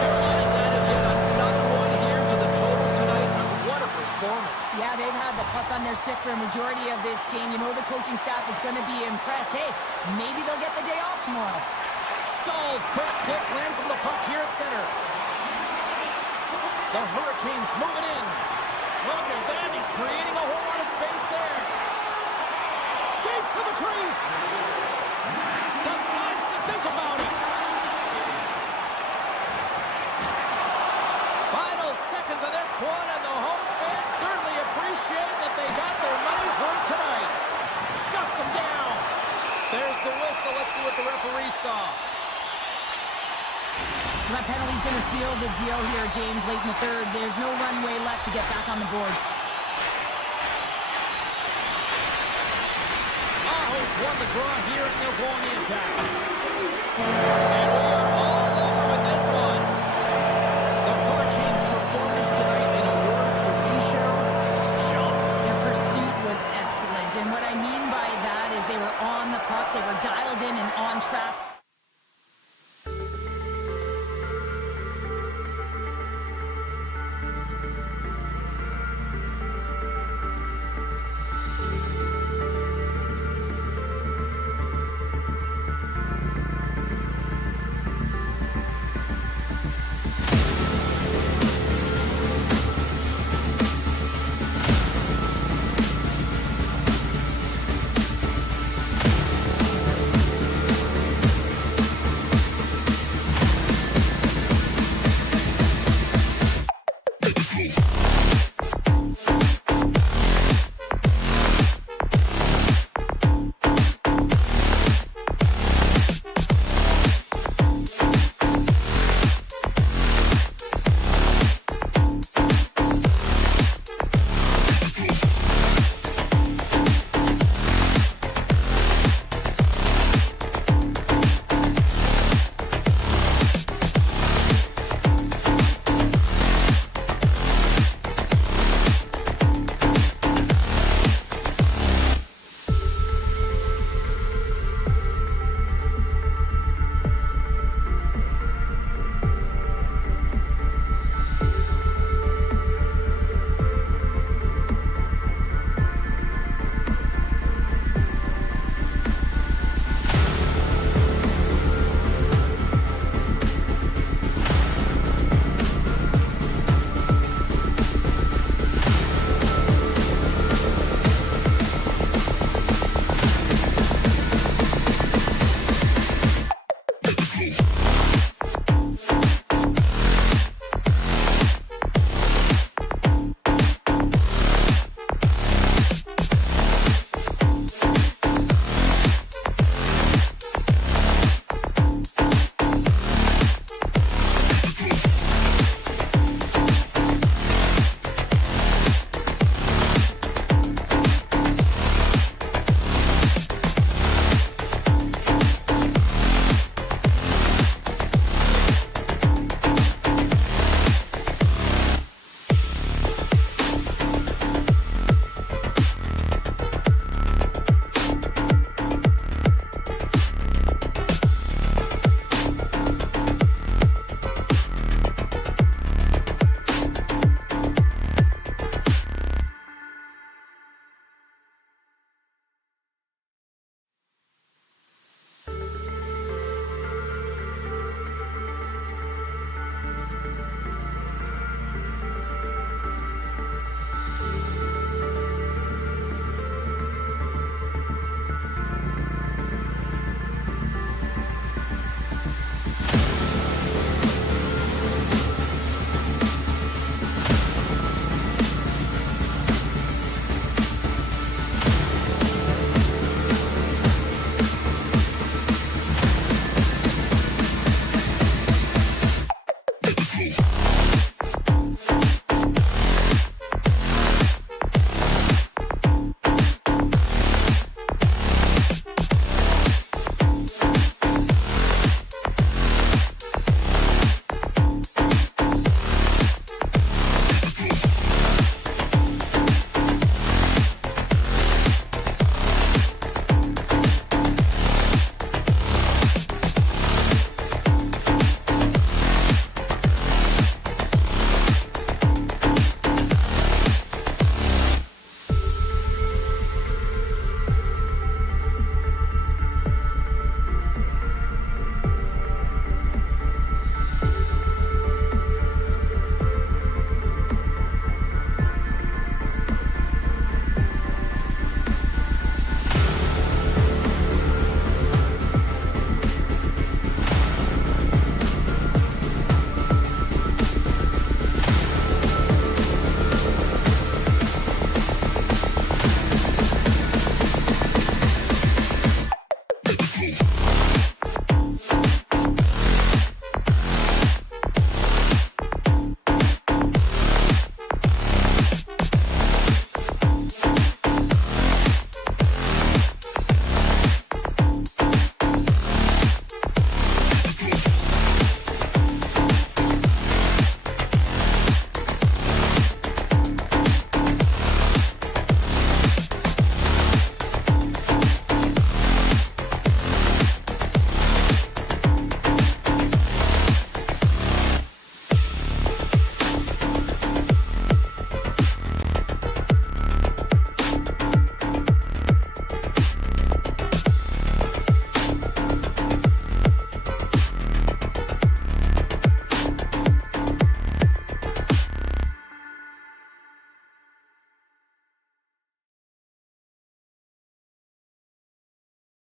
Carolina's added yet another one here to the total tonight. What a performance. Yeah, they've had the puck on their stick for a majority of this game. You know the coaching staff is going to be impressed. Hey, maybe they'll get the day off tomorrow. Stalls, quick stick, lands on the puck here at center. The Hurricanes moving in. Look at that, he's creating a whole lot of space there. Skates to the crease. Decides to think about it. Final seconds of this one, and the home fans certainly appreciate that they got their money's worth tonight. Shuts them down. There's the whistle. Let's see what the referee saw. That penalty's going to seal the deal here, James, late in the third. There's no runway left to get back on the board. Aho's won the draw here, and they'll go on the attack. And we are all over with this one. The Hurricanes' performance tonight, in a word for me, Cheryl, jump. Their pursuit was excellent, and what I mean by that is they were on the puck, they were dialed in and on track.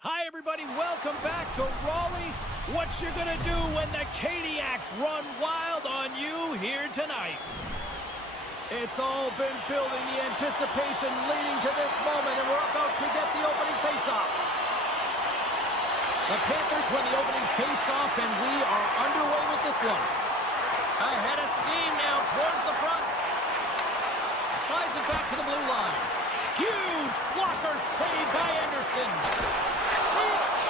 Hi, everybody. Welcome back to Raleigh. What you're going to do when the Caniacs run wild on you here tonight. It's all been building, the anticipation leading to this moment, and we're about to get the opening faceoff. The Panthers win the opening faceoff, and we are underway with this one. Ahead of steam now towards the front. Slides it back to the blue line. Huge blocker save by Anderson.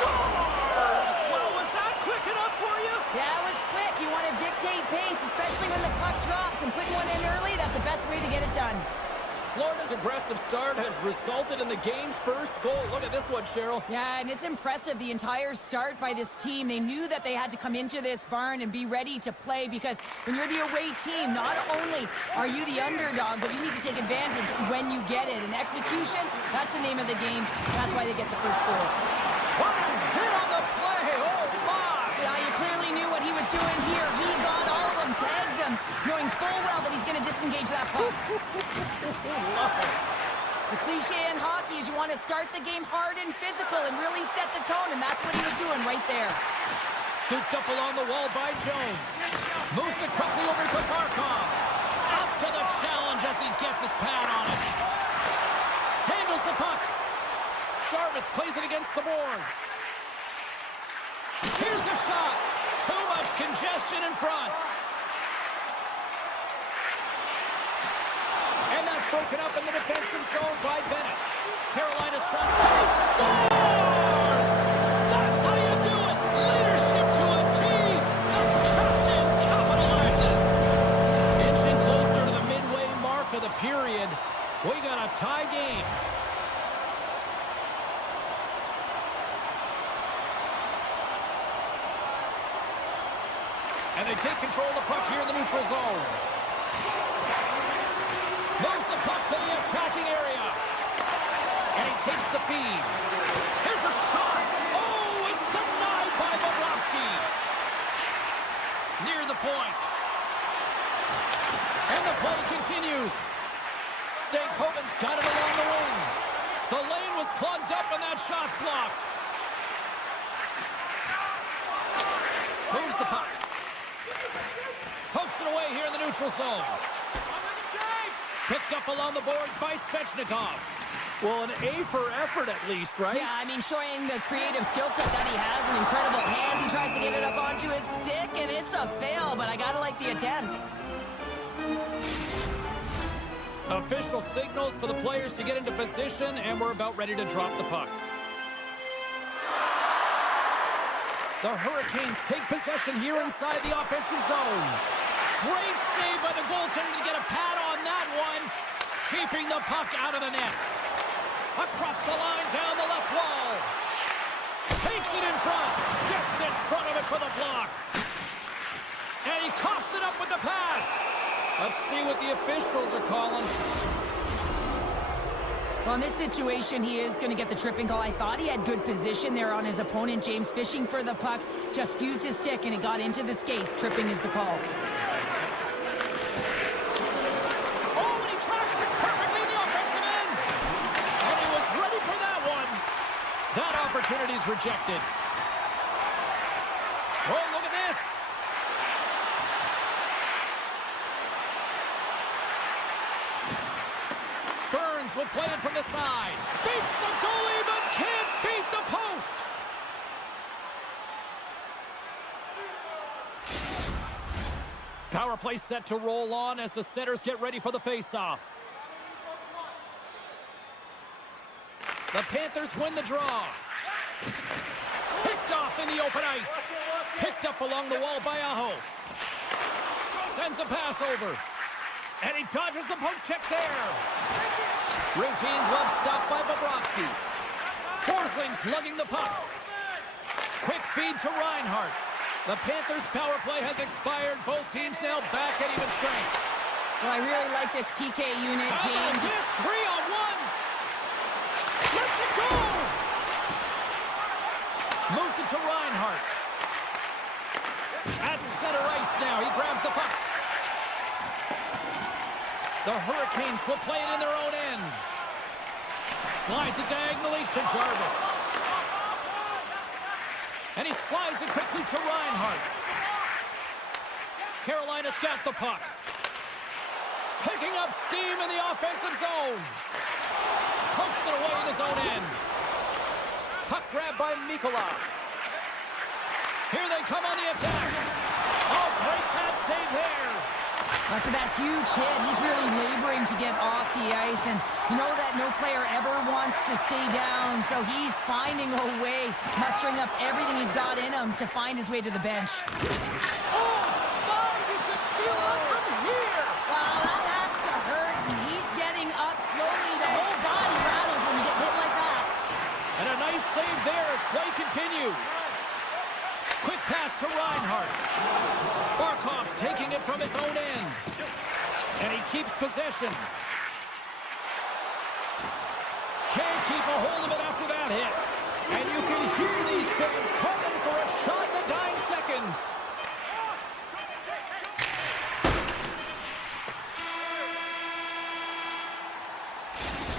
Scores! Well, was that quick enough for you? Yeah, it was quick. You want to dictate pace, especially when the puck drops, and putting one in early, that's the best way to get it done. Florida's aggressive start has resulted in the game's first goal. Look at this one, Cheryl. Yeah, and it's impressive, the entire start by this team. They knew that they had to come into this barn and be ready to play, because when you're the away team, not only are you the underdog, but you need to take advantage when you get it. And execution, that's the name of the game. That's why they get the first goal. What a hit on the play! Oh, my! Yeah, you clearly knew what he was doing here. He got all of them, tags them, knowing full well that he's going to disengage that puck. The cliche in hockey is you want to start the game hard and physical and really set the tone, and that's what he was doing right there. Scooped up along the wall by Jones. Moves it quickly over to Barkov. Up to the challenge as he gets his pad on it. Handles the puck. Jarvis plays it against the boards. Here's a shot. Too much congestion in front. And that's broken up in the defensive zone by Bennett. Carolina's trying to... He scores! That's how you do it! Leadership to a team! The captain capitalizes! Inching closer to the midway mark of the period. We got a tie game. And they take control of the puck here in the neutral zone. Moves the puck to the attacking area. And he takes the feed. Here's a shot. Oh, it's denied by Bobrovsky. Near the point. And the play continues. Stankoven's got it along the wing. The lane was plugged up and that shot's blocked. Moves the puck. Pokes it away here in the neutral zone. Picked up along the boards by Svechnikov. Well, an A for effort at least, right? Yeah, I mean, showing the creative skill set that he has and incredible hands. He tries to get it up onto his stick, and it's a fail, but I gotta like the attempt. Official signals for the players to get into position, and we're about ready to drop the puck. The Hurricanes take possession here inside the offensive zone. Great save by the goaltender to get a pad on that one. Keeping the puck out of the net. Across the line, down the left wall. Takes it in front. Gets in front of it for the block. And he coughs it up with the pass. Let's see what the officials are calling. Well, in this situation, he is going to get the tripping call. I thought he had good position there on his opponent. James fishing for the puck. Just used his stick, and it got into the skates. Tripping is the call. Oh, and he tracks it perfectly in the offensive end. And he was ready for that one. That opportunity's rejected. Oh, look at this. Burns will play it from the side. Beats the goalie, but can't beat the post. Power play set to roll on as the setters get ready for the faceoff. The Panthers win the draw. Picked off in the open ice. Picked up along the wall by Aho. Sends a pass over. And he dodges the poke check there. Routine glove stopped by Bobrovsky. Forsling's lugging the puck. Quick feed to Reinhart. The Panthers' power play has expired. Both teams now back at even strength. Well, I really like this PK unit, James. This 3-on-1. Let's it go! Moves it to Reinhart. At center ice now. He grabs the puck. The Hurricanes will play it in their own end. Slides it diagonally to Jarvis. And he slides it quickly to Reinhart. Carolina's got the puck. Picking up steam in the offensive zone. Pokes it away in his own end. Puck grabbed by MaakY. Here they come on the attack. Oh, great pass save there. After that huge hit, he's really laboring to get off the ice, and you know that no player ever wants to stay down, so he's finding a way, mustering up everything he's got in him to find his way to the bench. Oh, God, you can feel it from here. Wow, that has to hurt, and he's getting up slowly. The whole body rattles when you get hit like that. And a nice save there as play continues. Quick pass to Reinhart. Barkov's taking it from his own end. And he keeps possession. Can't keep a hold of it after that hit. And you can hear these fans calling for a shot in the dying seconds.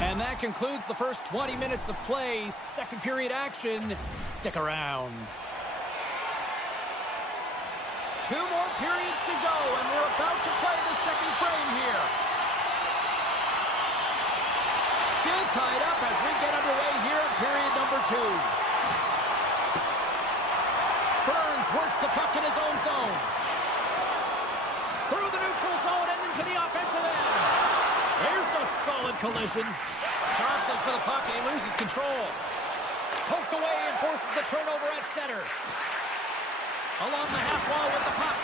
And that concludes the first 20 minutes of play. Second period action. Stick around. 2 more periods to go, and we're about to play the second frame here. Still tied up as we get underway here in period number 2. Burns works the puck in his own zone. Through the neutral zone and into the offensive end. Here's a solid collision. Jostling for the puck, and he loses control. Poked away and forces the turnover at center. Along the half wall with the puck.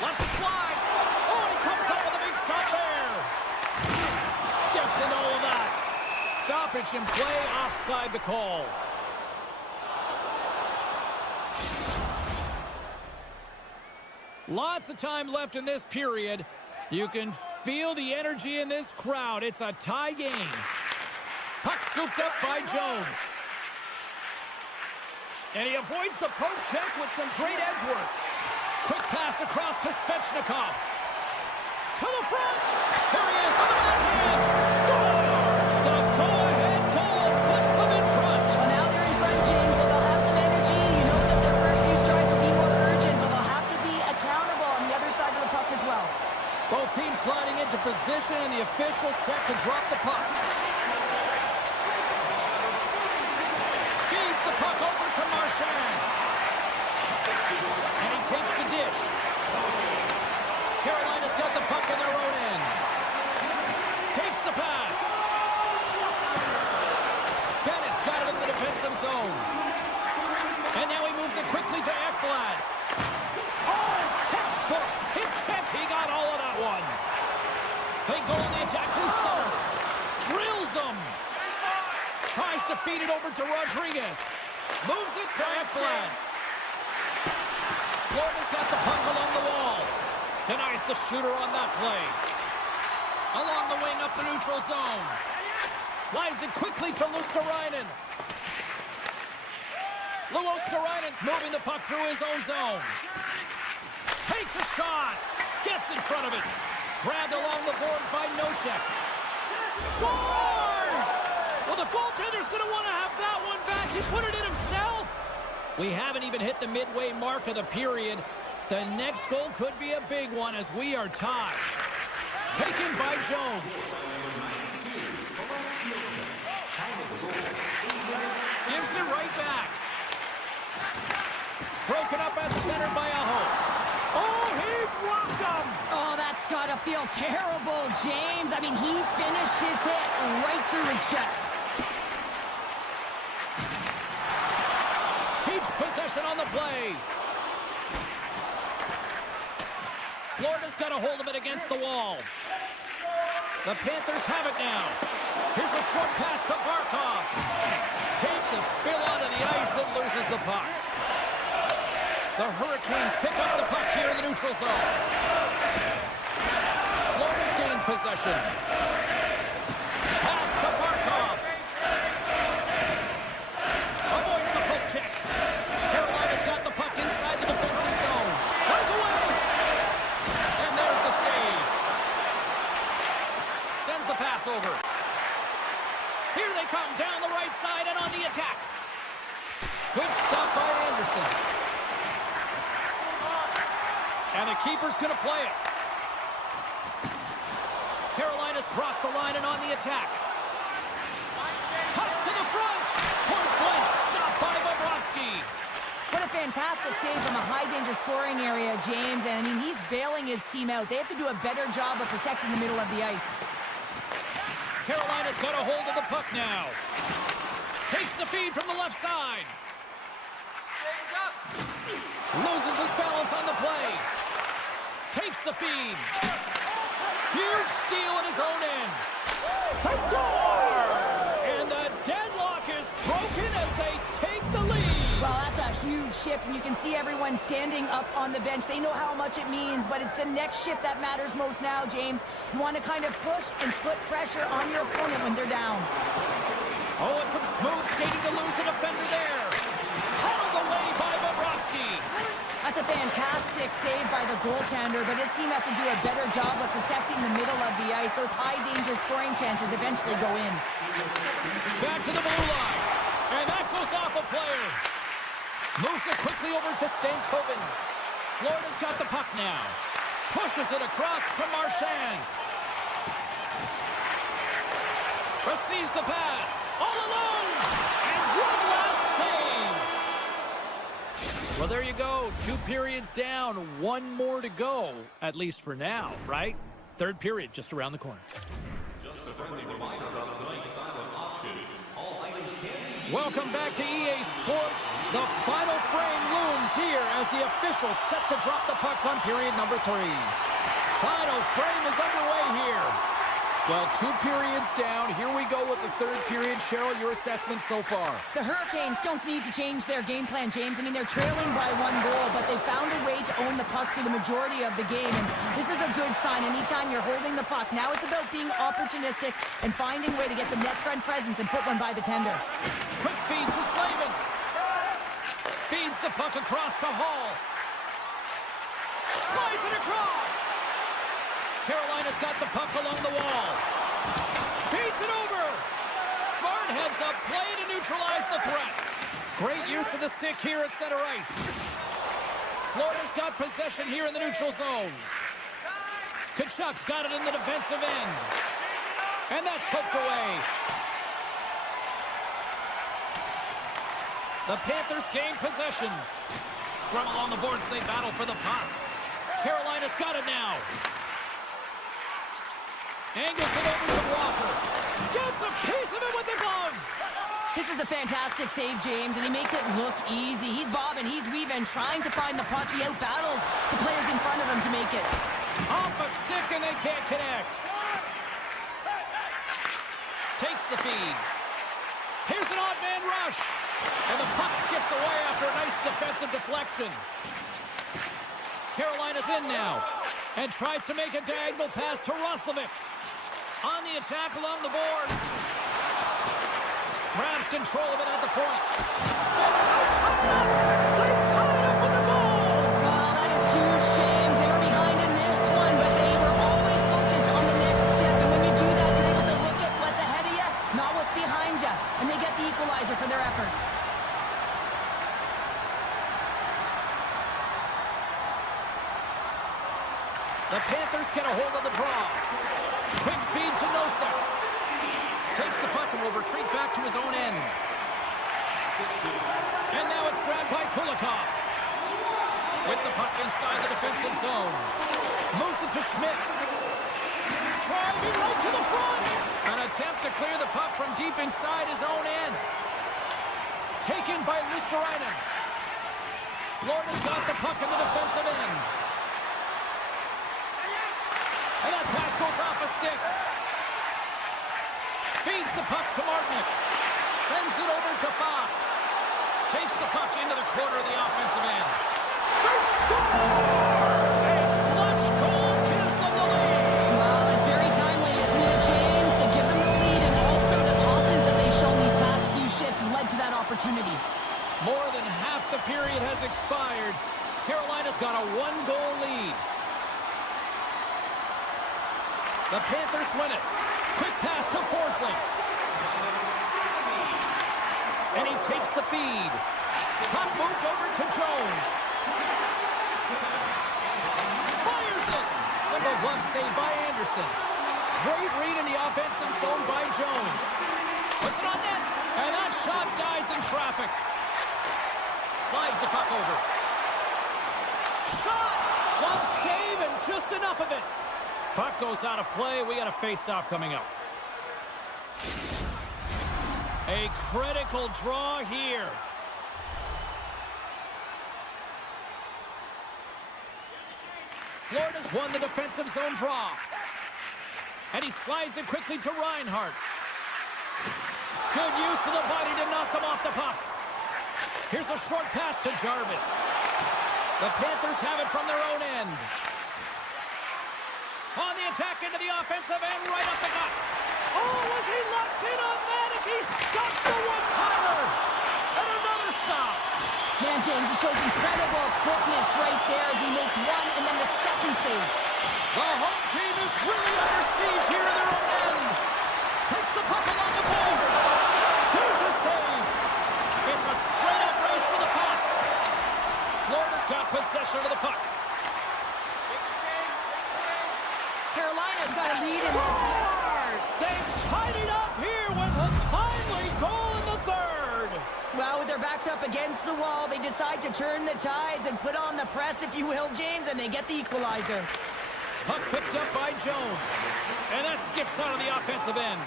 Lets it fly. Oh, he comes up with a big stop there. Steps into all of that. Stoppage in play, offside the call. Lots of time left in this period. You can feel the energy in this crowd. It's a tie game. Puck scooped up by Jones. And he avoids the poke check with some great edge work. Quick pass across to Svechnikov. To the front. Here he is on the backhand. Scores! The go-ahead goal puts them in front. Well, now they're in front, James, so they'll have some energy. You know that their first few strides will be more urgent, but they'll have to be accountable on the other side of the puck as well. Both teams gliding into position, and the official set to drop the puck. Feeds the puck over to Marchand. And he takes the dish. Carolina's got the puck in their own end. Takes the pass. Bennett's got it in the defensive zone. And now he moves it quickly to Ekblad. Oh, textbook. Hit check. He got all of that one. They go on the attack through center. Drills them. Tries to feed it over to Rodriguez. Moves it to Ekblad. Florida's got the puck along the wall. Denies the shooter on that play. Along the wing up the neutral zone. Slides it quickly to Luosterainen. Luosterainen's moving the puck through his own zone. Takes a shot. Gets in front of it. Grabbed along the board by Nosek. Scores! Well, the goaltender's going to want to have that one back. He put it in himself. We haven't even hit the midway mark of the period. The next goal could be a big one as we are tied. Taken by Jones. Gives it right back. Broken up at center by Aho. Oh, he blocked him. Oh, that's got to feel terrible, James. I mean, he finished his hit right through his chest. Keeps possession on the play. Florida's got a hold of it against the wall. The Panthers have it now. Here's a short pass to Barkov. Takes a spill onto the ice and loses the puck. The Hurricanes pick up the puck here in the neutral zone. Florida's gained possession. Pass to Barkov. Avoids the poke check. Carolina's got the puck inside the defensive zone. Breakaway! And there's the save. Sends the pass over. Here they come down the right side and on the attack. Good stop by Anderson. And the keeper's going to play it. Carolina's crossed the line and on the attack. Cuts to the front. Point blank stopped by Bobrovsky. What a fantastic save from a high-danger scoring area, James. And, I mean, he's bailing his team out. They have to do a better job of protecting the middle of the ice. Carolina's got a hold of the puck now. Takes the feed from the left side. Loses his balance on the play. Takes the feed. Huge steal at his own end. They score! And the deadlock is broken as they take the lead. Well, that's a huge shift, and you can see everyone standing up on the bench. They know how much it means, but it's the next shift that matters most now, James. You want to kind of push and put pressure on your opponent when they're down. Oh, and some smooth skating to lose the defender there. Held away by Bobrovsky. That's a fantastic save by the goaltender, but his team has to do a better job of protecting the middle of the ice. Those high-danger scoring chances eventually go in. Back to the blue line. And that goes off a player. Moves it quickly over to Stankoven. Florida's got the puck now. Pushes it across to Marchand. Receives the pass. All alone. And one last save. Well, there you go. 2 periods down. 1 more to go. At least for now, right? 3rd period just around the corner. Just a friendly reminder about tonight's silent auction. All items can be... Welcome back to EA Sports. The final frame looms here as the officials set to drop the puck on period number 3. Final frame is underway here. Well, 2 periods down. Here we go with the 3rd period. Cheryl, your assessment so far? The Hurricanes don't need to change their game plan, James. I mean, they're trailing by 1 goal, but they found a way to own the puck through the majority of the game, and this is a good sign anytime you're holding the puck. Now it's about being opportunistic and finding a way to get some net front presence and put one by the tender. Quick feed to Slavin. Feeds the puck across to Hall. Slides it across. Carolina's got the puck along the wall. Feeds it over. Smart heads up play to neutralize the threat. Great use of the stick here at center ice. Florida's got possession here in the neutral zone. Kachuk's got it in the defensive end. And that's poked away. The Panthers gain possession. Scrum along the boards, they battle for the puck. Carolina's got it now. Angles it over to Walker. Gets a piece of it with the glove. This is a fantastic save, James, and he makes it look easy. He's bobbing, he's weaving, trying to find the puck. He outbattles the players in front of him to make it. Off a stick and they can't connect. Takes the feed. Here's an odd man rush. And the puck skips away after a nice defensive deflection. Carolina's in now. And tries to make a diagonal pass to Roslovic. On the attack along the boards. Grabs control of it at the point. Spins out, they tie it up with the goal! Well, that is huge, James. They were behind in this one, but they were always focused on the next step. And when you do that, you're able to look at what's ahead of you, not what's behind you. And they get the equalizer for their efforts. The Panthers get a hold of the draw. Quick feed to Nosek. Takes the puck and will retreat back to his own end. And now it's grabbed by Kulikov. With the puck inside the defensive zone. Moves it to Schmidt. Driving right to the front. An attempt to clear the puck from deep inside his own end. Taken by Lusterainen. Florida's got the puck in the defensive end. And that pass goes off a stick. Feeds the puck to Martinic. Sends it over to Fost. Takes the puck into the corner of the offensive end. They score! A clutch goal gives them the lead. Well, it's very timely, isn't it, James? To give them the lead and also the confidence that they've shown these past few shifts led to that opportunity. More than half the period has expired. Carolina's got a 1-goal lead. The Panthers win it. Quick pass to Forsling. And he takes the feed. Puck moved over to Jones. it. Single glove save by Anderson. Great read in the offensive zone by Jones. Puts it on net, and that shot dies in traffic. Slides the puck over. Shot! Glove save and just enough of it. Puck goes out of play. We got a face-off coming up. A critical draw here. Florida's won the defensive zone draw. And he slides it quickly to Reinhart. Good use of the body to knock them off the puck. Here's a short pass to Jarvis. The Panthers have it from their own end. On the attack into the offensive end, right up the gut. Oh, was he locked in on that as he stops the one-timer? And another stop. Man, James, it shows incredible quickness right there as he makes one and then the second save. The home team is really under siege here in their own end. Takes the puck along the boards. There's a save. It's a straight-up race for the puck. Florida's got possession of the puck. Carolina's got a lead in this game. They've tied it up here with a timely goal in the third. Well, with their backs up against the wall, they decide to turn the tides and put on the press, if you will, James, and they get the equalizer. Puck picked up by Jones. And that skips out of the offensive end.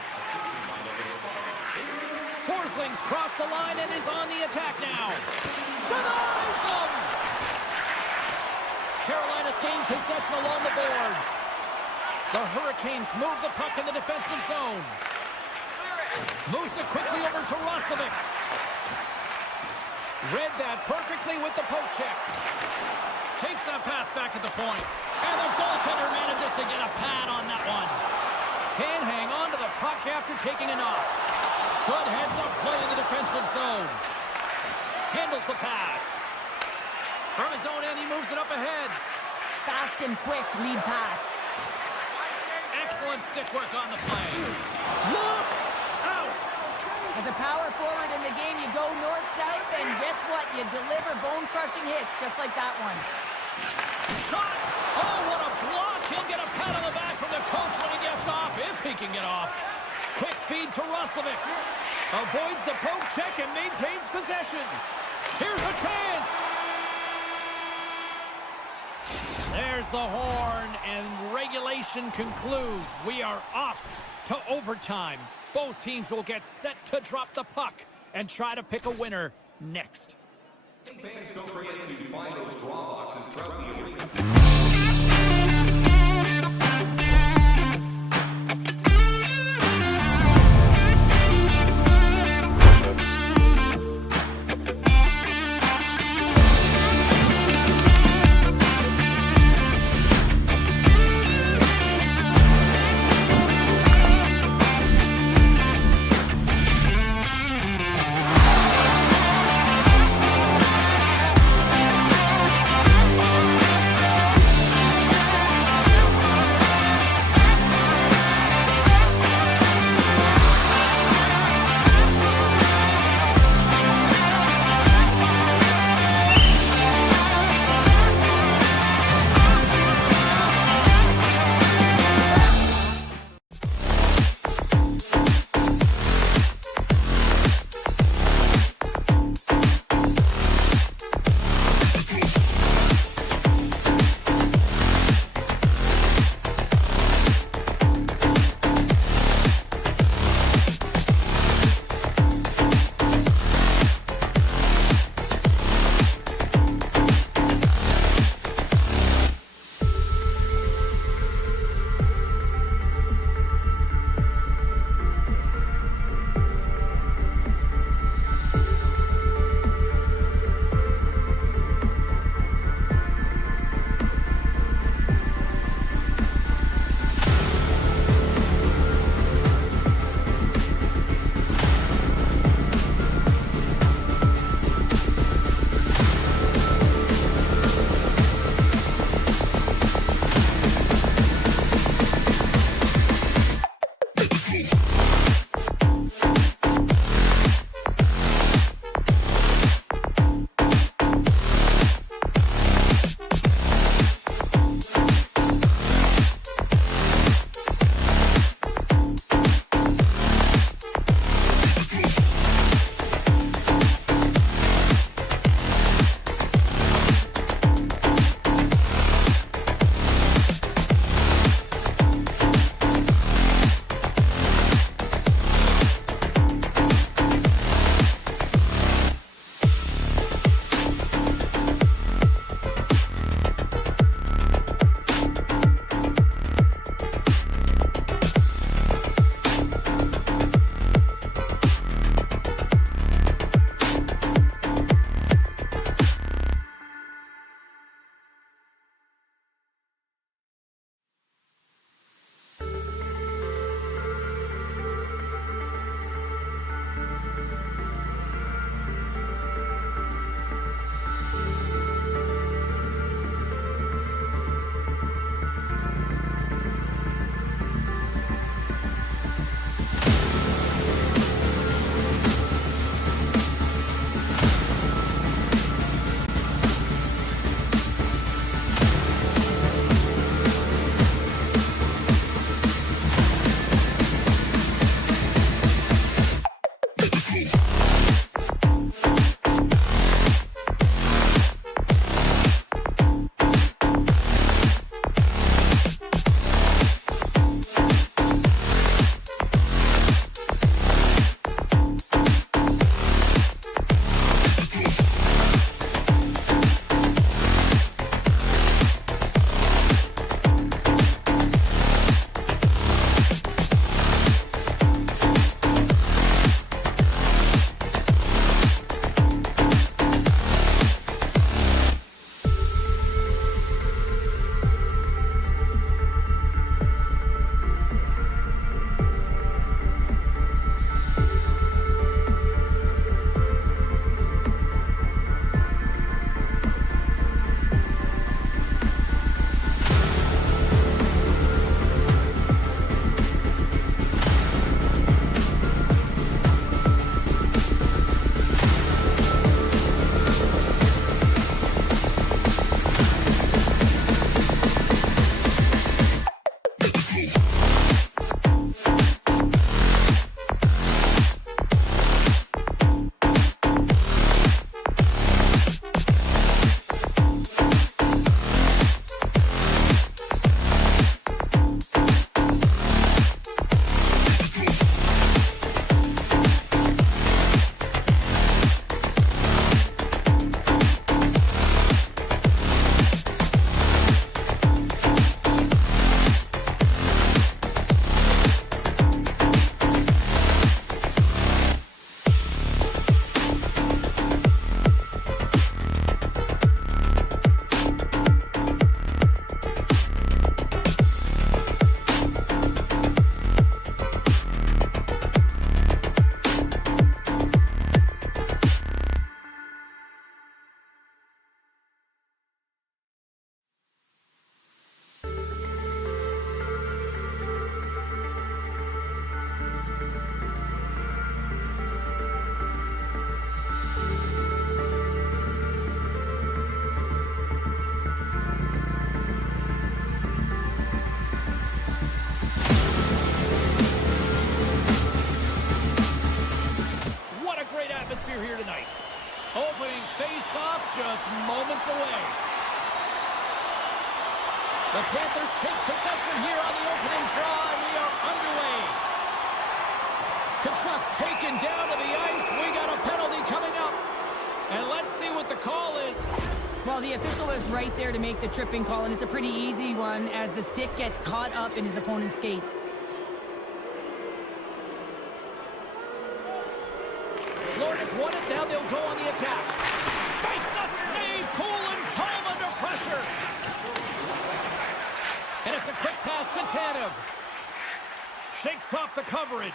Forsling's crossed the line and is on the attack now. Denies him! Carolina's gained possession along the boards. The Hurricanes move the puck in the defensive zone. Moves it quickly over to Roslovic. Read that perfectly with the poke check. Takes that pass back at the point. And the goaltender manages to get a pad on that one. Can't hang on to the puck after taking a knock. Good heads-up play in the defensive zone. Handles the pass. From his own end, he moves it up ahead. Fast and quick lead pass. Excellent stick work on the play. Look out! As a power forward in the game, you go north-south, and guess what? You deliver bone-crushing hits just like that one. Shot! Oh, what a block! He'll get a pat on the back from the coach when he gets off, if he can get off. Quick feed to Roslovic. Avoids the poke check and maintains possession. Here's a chance! There's the horn, and regulation concludes. We are off to overtime. Both teams will get set to drop the puck and try to pick a winner next. Fans, don't forget to find those draw boxes throughout the arena. atmosphere here tonight. Opening face-off just moments away. The Panthers take possession here on the opening draw, and we are underway. Kachuk's taken down to the ice. We got a penalty coming up. And let's see what the call is. Well, the official was right there to make the tripping call, and it's a pretty easy one as the stick gets caught up in his opponent's skates. Florida's won it. Now they'll go on the attack. Makes a save. Cool and calm under pressure. And it's a quick pass to Tanev. Shakes off the coverage.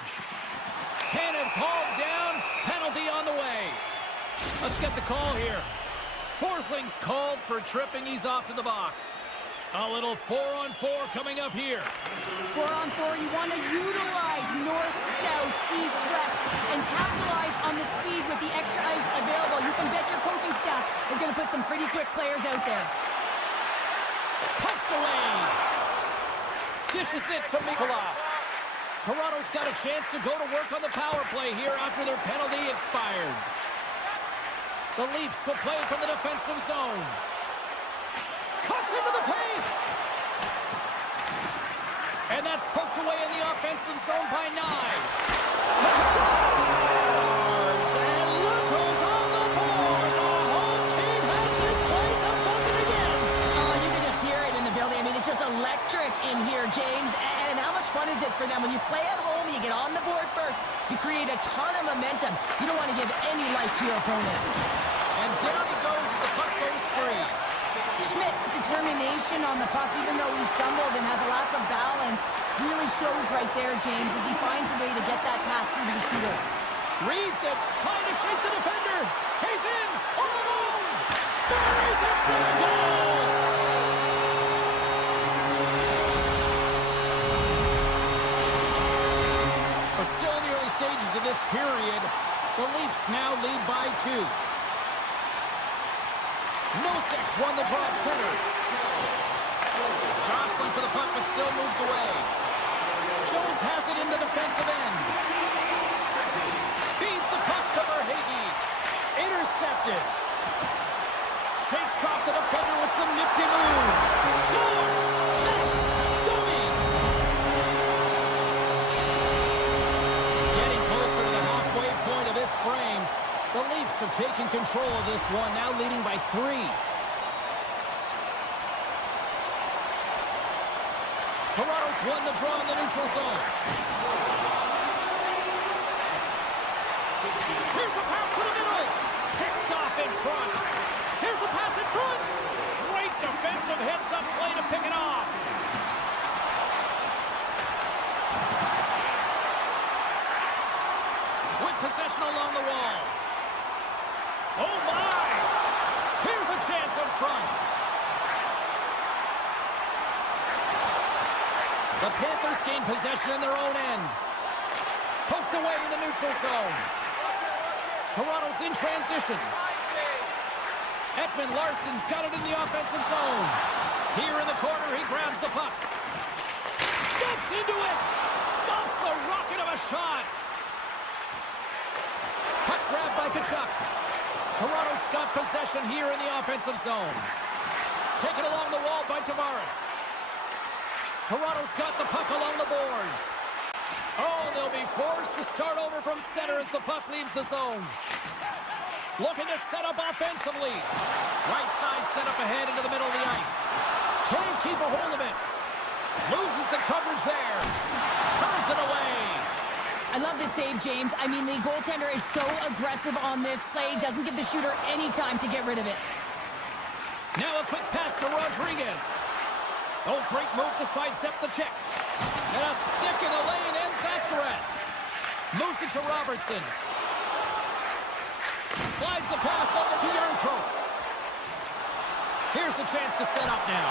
Tanev's hauled down. Penalty on the way. Let's get the call here. Forsling's called for tripping. He's off to the box. A little 4-on-4 coming up here. 4-on-4, you want to utilize north, south, east, west, and capitalize on the speed with the extra ice available. You can bet your coaching staff is going to put some pretty quick players out there. Pumped away. Dishes it to Mikula. Toronto's got a chance to go to work on the power play here after their penalty expired. The Leafs will play from the defensive zone. Cuts into the paint. And that's poked away in the offensive zone by Knives. Scores! And look who's on the board. The home team has this place up buzzing again. Oh, you can just hear it in the building. I mean, it's just electric in here, James. And how much fun is it for them? When you play at home, you get on the board first. You create a ton of momentum. You don't want to give any life to your opponent. And down he goes as the puck goes free. Schmidt's determination on the puck, even though he stumbled and has a lack of balance, really shows right there, James, as he finds a way to get that pass through to the shooter. Reads it, trying to shake the defender. He's in, all alone. Buries it for the goal. We're still in the early stages of this period. The Leafs now lead by 2. Nosek's won the draw at center. Jostling for the puck, but still moves away. Jones has it in the defensive end. Feeds the puck to Verhaeghe. Intercepted. Shakes off the defender with some nifty moves. Scores! That's Domi. Getting closer to the halfway point of this frame. The Leafs have taken control of this one, now leading by 3. Toronto's won the draw in the neutral zone. Here's a pass to the middle. Picked off in front. Here's a pass in front. Great defensive heads-up play to pick it off. With possession along the wall. Oh, my! Here's a chance in front. The Panthers gain possession in their own end. Poked away in the neutral zone. Toronto's in transition. Ekman Larsson's got it in the offensive zone. Here in the corner, he grabs the puck. Steps into it. Stops the rocket of a shot. Puck grabbed by Kachuk. Toronto's got possession here in the offensive zone. Taken along the wall by Tavares. Toronto's got the puck along the boards. Oh, they'll be forced to start over from center as the puck leaves the zone. Looking to set up offensively. Right side set up ahead into the middle of the ice. Can't keep a hold of it. Loses the coverage there. Turns it away. I love this save, James. I mean, the goaltender is so aggressive on this play. Doesn't give the shooter any time to get rid of it. Now a quick pass to Rodriguez. Oh, great move to sidestep the check. And a stick in the lane ends that threat. Moves it to Robertson. Slides the pass over to Yarncroke. Here's the chance to set up now.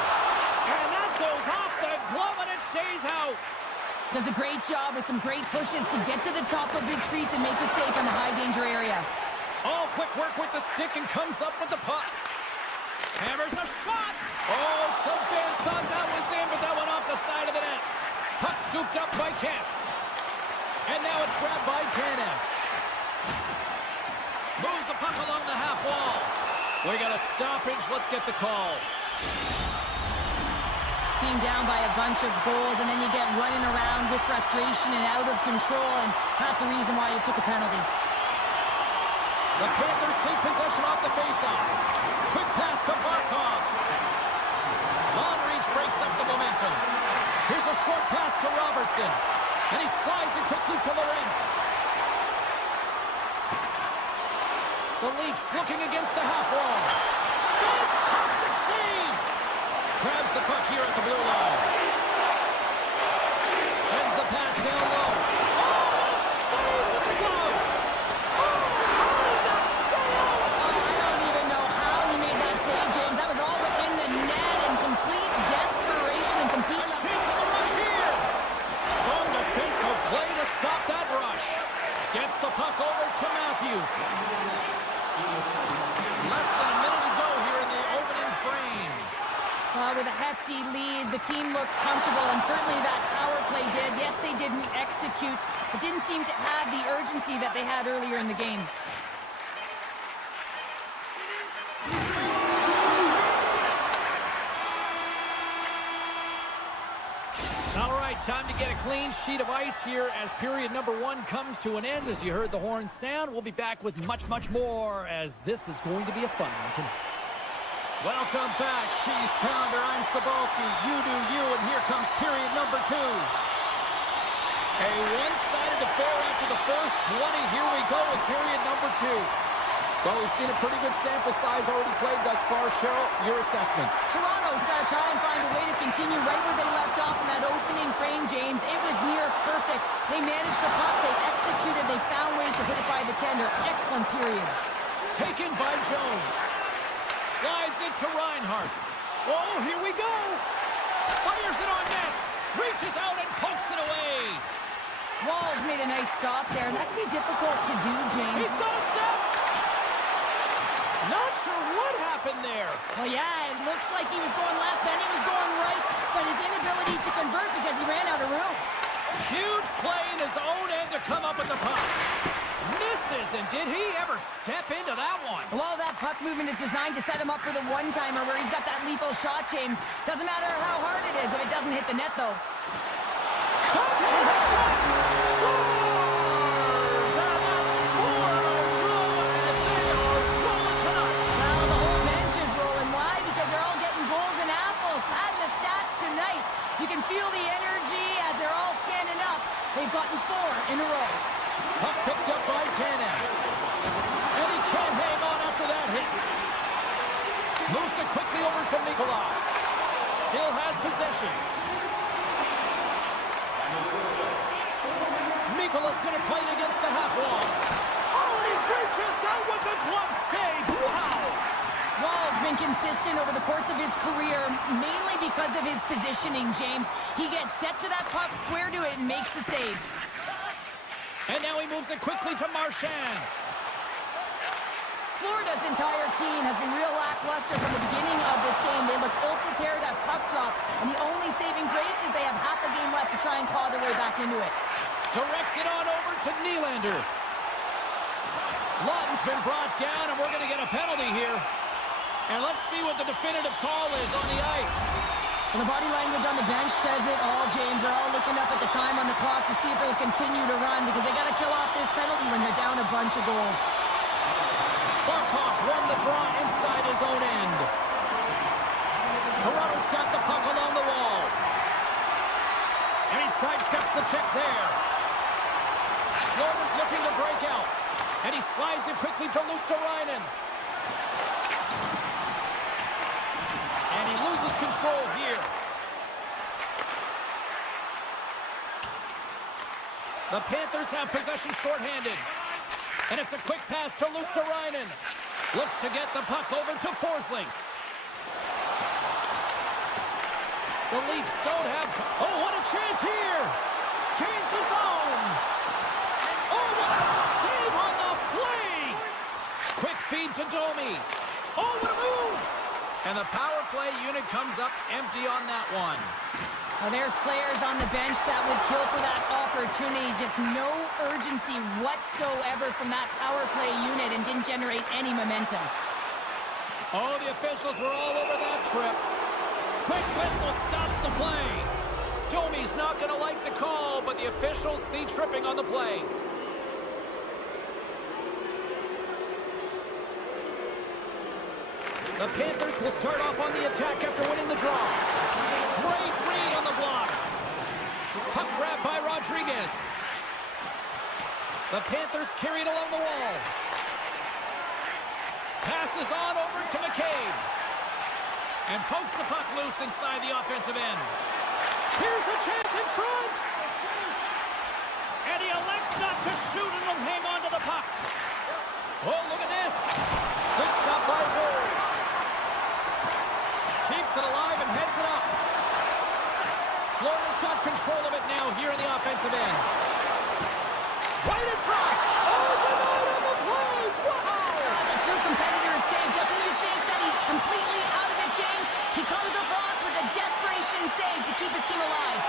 And that goes off the glove and it stays out. Does a great job with some great pushes to get to the top of his crease and make the save from the high-danger area. Oh, quick work with the stick and comes up with the puck. Hammers a shot. Oh, some fans thought that was in, but that went off the side of the net. Puck scooped up by Kemp. And now it's grabbed by Tanev. Moves the puck along the half wall. We got a stoppage. Let's get the call. Being down by a bunch of goals, and then you get running around with frustration and out of control, and that's the reason why you took a penalty. The Panthers take possession off the faceoff. Quick pass to Barkov. Long reach breaks up the momentum. Here's a short pass to Robertson. And he slides it quickly to Lorentz. The Leafs looking against the half wall. Fantastic save! Grabs the puck here at the blue line. Sends the pass down low. Oh, what a save with the glove! Oh, how did that stay out? Oh, I don't even know how he made that save, James. That was all within the net in complete desperation and complete... Chance on the rush here. Strong defensive play to stop that rush. Gets the puck over to Matthews. Less than a minute to go here in the opening frame. With a hefty lead, the team looks comfortable, and certainly that power play did. Yes, they didn't execute, but didn't seem to have the urgency that they had earlier in the game. All right, time to get a clean sheet of ice here as period number 1 comes to an end. As you heard the horn sound, we'll be back with much, much more, as this is going to be a fun one tonight. Welcome back, Cheese Pounder. I'm Sabalski. You do you, and here comes period number 2. A one-sided affair after the first 20. Here we go with period number 2. Well, we've seen a pretty good sample size already played thus far. Cheryl, your assessment. Toronto's got to try and find a way to continue right where they left off in that opening frame, James. It was near perfect. They managed the puck, they executed, they found ways to hit it by the tender. Excellent period. Taken by Jones. Slides it to Reinhart. Oh, here we go. Fires it on net. Reaches out and pokes it away. Walls made a nice stop there, and that can be difficult to do, James. He's got a step. Not sure what happened there. Well, yeah, it looks like he was going left, then he was going right, but his inability to convert because he ran out of room. Huge play in his own end to come up with the puck. Misses, and did he ever step into that one? Well, that puck movement is designed to set him up for the one-timer where he's got that lethal shot, James. Doesn't matter how hard it is if it doesn't hit the net, though. Scores! And that's 4 in a row, and they are rolling tonight. Well, the whole bench is rolling. Why? Because they're all getting goals and apples. Add the stats tonight. You can feel the energy as they're all standing up. They've gotten 4 in a row. Puck picked up by Tanev. And he can't hang on after that hit. Moves it quickly over to MaakY. Still has possession. MaakY's going to play it against the half wall. Oh, and he reaches out with the glove save. Wow! Wall's been consistent over the course of his career, mainly because of his positioning, James. He gets set to that puck, square to it, and makes the save. And now he moves it quickly to Marchand. Florida's entire team has been real lackluster from the beginning of this game. They looked ill-prepared at puck drop, and the only saving grace is they have half a game left to try and claw their way back into it. Directs it on over to Nylander. Lawton's been brought down, and we're going to get a penalty here. And let's see what the definitive call is on the ice. And the body language on the bench says it all, James. They're all looking up at the time on the clock to see if they'll continue to run because they got to kill off this penalty when they're down a bunch of goals. Barkov's won the draw inside his own end. Toronto's got the puck along the wall. And he sidesteps the check there. Florida's looking to break out. And he slides it quickly to Luosterainen. And he loses control here. The Panthers have possession shorthanded. And it's a quick pass to Luosterainen. Looks to get the puck over to Forsling. The Leafs don't have... Oh, what a chance here! Gains the zone! Oh, what a save on the play! Quick feed to Domi. Oh, what a move! And the power play unit comes up empty on that one. Well, there's players on the bench that would kill for that opportunity. Just no urgency whatsoever from that power play unit and didn't generate any momentum. Oh, the officials were all over that trip. Quick whistle stops the play. Domi's not going to like the call, but the officials see tripping on the play. The Panthers will start off on the attack after winning the draw. Great read on the block. Puck grabbed by Rodriguez. The Panthers carry it along the wall. Passes on over to McCabe. And pokes the puck loose inside the offensive end. Here's a chance in front. And he elects not to shoot and will hang on to the puck. Oh, look at this. Good stop by Ward. Keeps it alive and heads it up. Florida's got control of it now here in the offensive end. Right in front. Oh, denied on the play. Wow. That's a true competitor's save. Just when you think that he's completely out of it, James, he comes across with a desperation save to keep his team alive.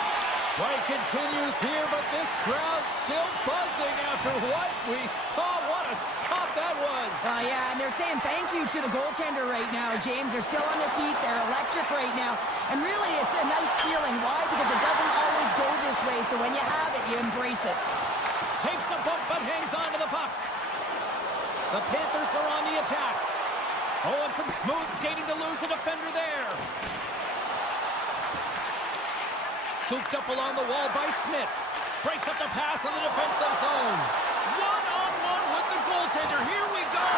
Play continues here, but this crowd's still buzzing after what we saw. What a stop that was. Yeah, and they're saying thank you to the goaltender right now, James. They're still on their feet. They're electric right now. And really, it's a nice feeling. Why? Because it doesn't always go this way. So when you have it, you embrace it. Takes a bump, but hangs on to the puck. The Panthers are on the attack. Oh, and some smooth skating to lose the defender there. Scooped up along the wall by Schmidt. Breaks up the pass in the defensive zone. One-on-one with the goaltender. Here we go.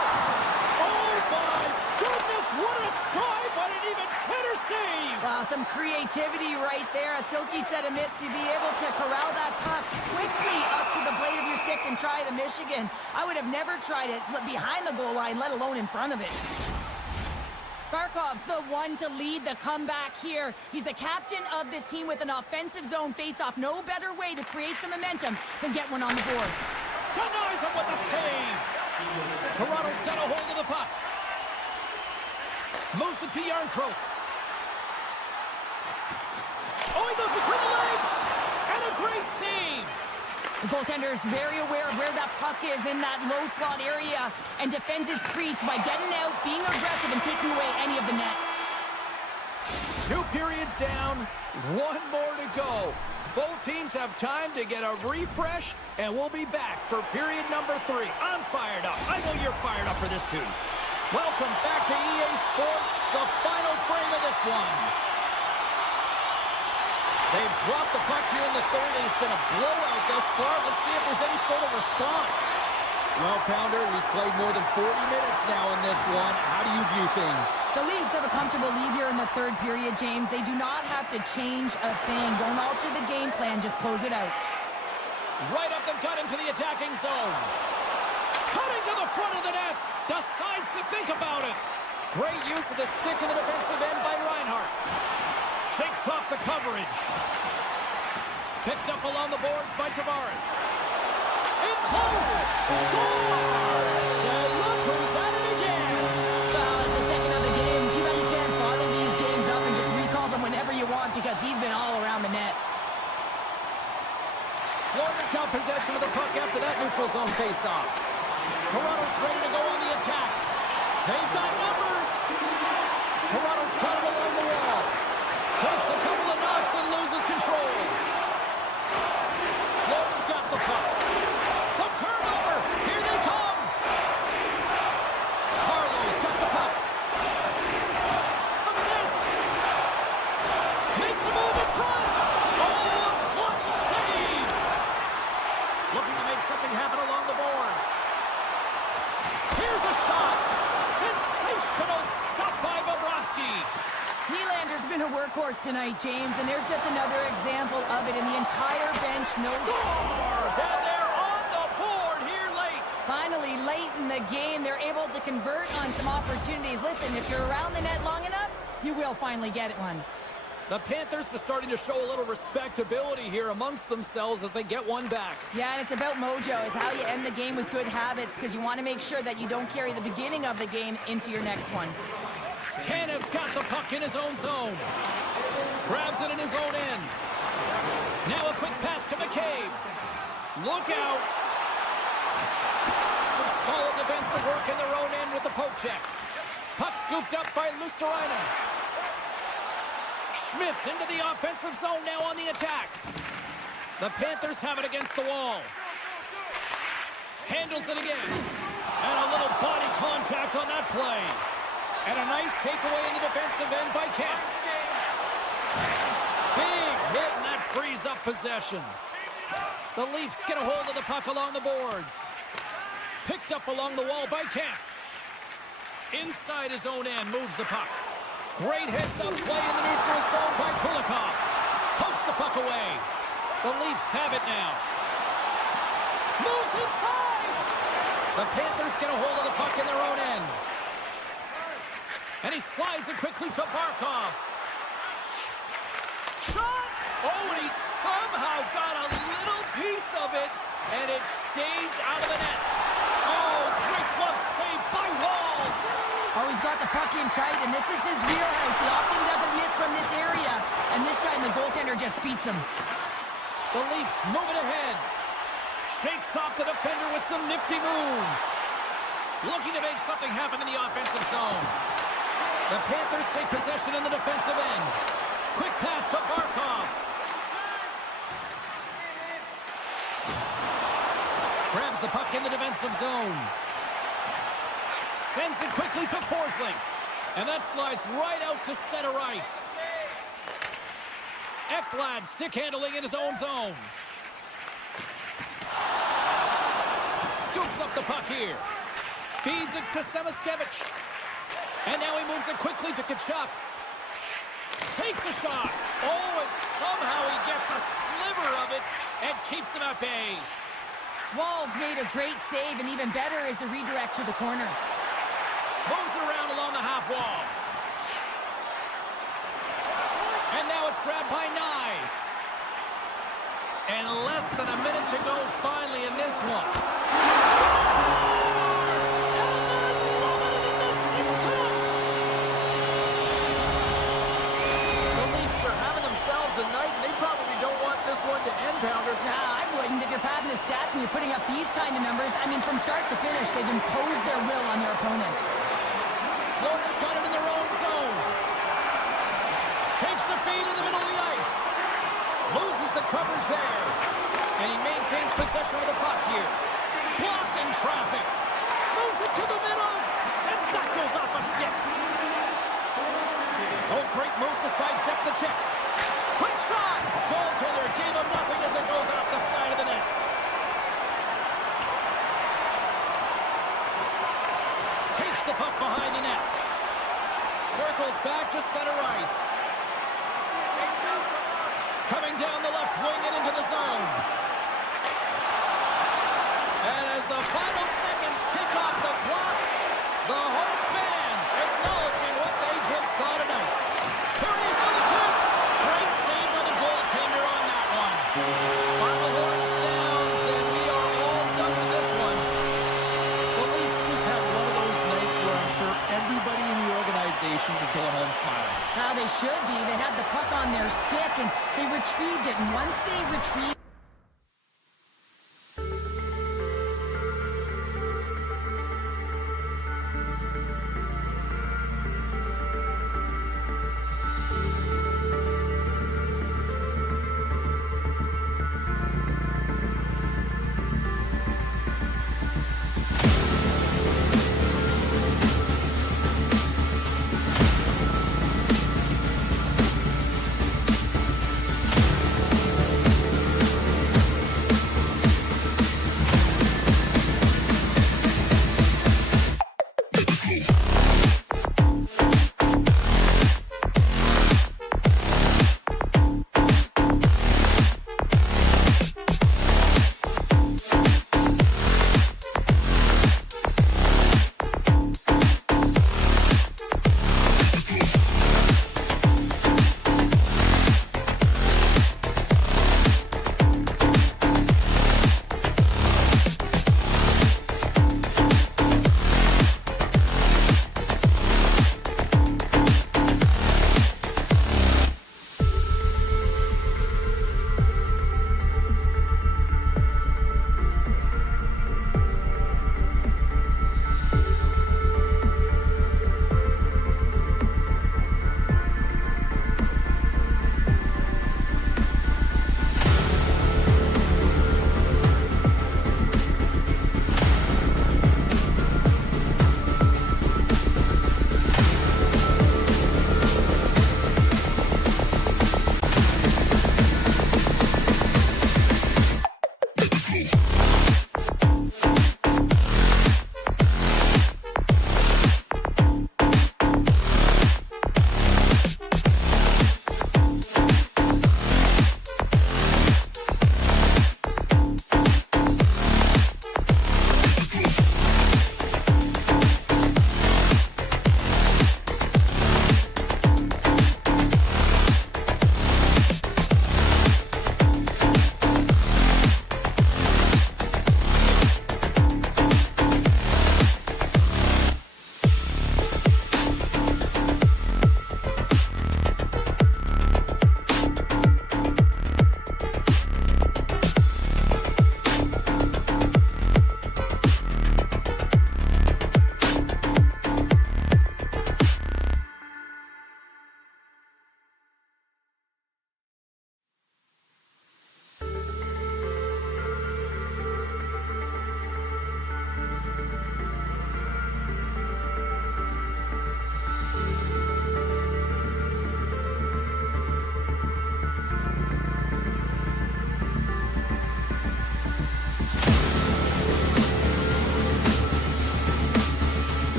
Oh, my goodness. What a try, but an even better save. Wow, some creativity right there. As Silky said amidst, to be able to corral that puck quickly up to the blade of your stick and try the Michigan. I would have never tried it behind the goal line, let alone in front of it. Barkov's the one to lead the comeback here. He's the captain of this team with an offensive zone face-off. No better way to create some momentum than get one on the board. Denies him with the save. Toronto's got a hold of the puck. Moves it to Yarncroke. Oh, he goes between the legs. And a great save. The goaltender is very aware of where that puck is in that low slot area and defends his crease by getting out, being aggressive, and taking away any of the net. 2 periods down, 1 more to go. Both teams have time to get a refresh, and we'll be back for period number 3. I'm fired up. I know you're fired up for this too. Welcome back to EA Sports, the final frame of this one. They've dropped the puck here in the third, and it's been a blowout thus far. Let's see if there's any sort of response. Well, Pounder, we've played more than 40 minutes now in this one. How do you view things? The Leafs have a comfortable lead here in the third period, James. They do not have to change a thing. Don't alter the game plan. Just close it out. Right up the gut into the attacking zone. Cutting to the front of the net. Decides to think about it. Great use of the stick in the defensive end by Reinhart. Shakes off the coverage. Picked up along the boards by Tavares. In close. Scores! And look who's at it again. Well, it's the second of the game. Too bad you can't bottle these games up and just recall them whenever you want because he's been all around the net. Florida's got possession of the puck after that neutral zone faceoff. Toronto's ready to go on the attack. They've got numbers. Toronto's caught it along the wall. Takes a couple of knocks and loses control. Florida's got the puck. The turnover. Here they come. Carlo's got the puck. Look at this. Makes a move in front. Oh, a clutch save. Looking to make something happen along the boards. Here's a shot. Sensational stop by Bobrovsky. Nylander's been a workhorse tonight, James, and there's just another example of it. In the entire bench knows. Scores! And they're on the board here late. Finally, late in the game, they're able to convert on some opportunities. Listen, if you're around the net long enough, you will finally get it one. The Panthers are starting to show a little respectability here amongst themselves as they get one back. Yeah, and it's about mojo. It's how you end the game with good habits because you want to make sure that you don't carry the beginning of the game into your next one. Tanev's got the puck in his own zone. Grabs it in his own end. Now a quick pass to McCabe. Look out. Some solid defensive work in their own end with the poke check. Puck scooped up by Luosterainen. Schmitz into the offensive zone now on the attack. The Panthers have it against the wall. Handles it again. And a little body contact on that play. And a nice takeaway in the defensive end by Kemp. Big hit, and that frees up possession. The Leafs get a hold of the puck along the boards. Picked up along the wall by Kemp. Inside his own end, moves the puck. Great heads-up play in the neutral zone by Kulikov. Pokes the puck away. The Leafs have it now. Moves inside! The Panthers get a hold of the puck in their own end. And he slides it quickly to Barkov. Shot! Oh, and he somehow got a little piece of it, and it stays out of the net. Oh, great glove save by Wall. Oh, he's got the puck in tight, and this is his wheelhouse. He often doesn't miss from this area, and this time the goaltender just beats him. The Leafs move it ahead. Shakes off the defender with some nifty moves. Looking to make something happen in the offensive zone. The Panthers take possession in the defensive end. Quick pass to Barkov. Grabs the puck in the defensive zone. Sends it quickly to Forsling. And that slides right out to center ice. Ekblad stick handling in his own zone. Scoops up the puck here. Feeds it to Samaskevich. And now he moves it quickly to Tkachuk. Takes a shot. Oh, and somehow he gets a sliver of it and keeps him at bay. Wall's made a great save, and even better is the redirect to the corner. Moves it around along the half wall. And now it's grabbed by Nyes. And less than a minute to go finally in this one. Scores! And then in the sixth time. The Leafs are having themselves a night, and they probably don't want this one to end, Pounder. Nah, I wouldn't. If you're padding the stats and you're putting up these kind of numbers, I mean, from start to finish, they've imposed their will on their opponent. Florida's got it in their own zone. Takes the feed in the middle of the ice. Loses the coverage there. And he maintains possession of the puck here. Blocked in traffic. Moves it to the middle. And that goes off a stick. Oh, great move to sidestep the check. Quick shot. Goaltender gave him nothing as it goes off the side of the net. Takes the puck behind the net. Circles back to center ice. Coming down the left wing and into the zone. And as the final seconds tick off the clock, the home fans acknowledging what they just saw tonight. Here he is on the tip. Great save by the goaltender on that one. Final horn sounds, and we are all done with this one. The Leafs just had one of those nights where I'm sure everybody in the organization is going home smiling. Now they should be. They had the puck on their stick, and they retrieved it. And once they retrieved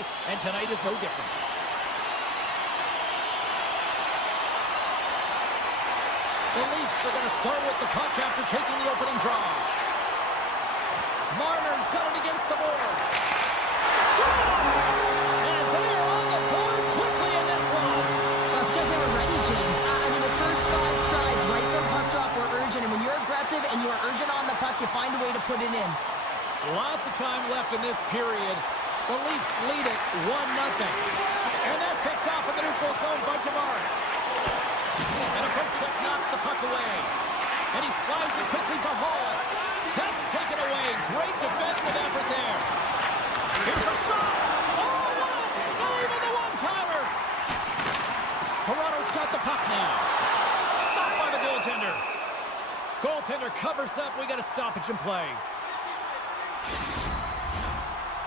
day, and tonight is no different. The Leafs are going to start with the puck after taking the opening draw. Marner's got it against the boards. Scores! And they're on the board quickly in this one. That's because they were ready, James. I mean, the first 5 strides right from puck drop were urgent, and when you're aggressive and you're urgent on the puck, you find a way to put it in. Lots of time left in this period. The Leafs lead it 1-0. And that's picked off in the neutral zone by Tavares. And a quick check knocks the puck away. And he slides it quickly to Hall. That's taken away. Great defensive effort there. Here's a shot. Oh, what a save on the one-timer. Toronto's got the puck now. Stopped by the goaltender. Goaltender covers up. We got a stoppage in play.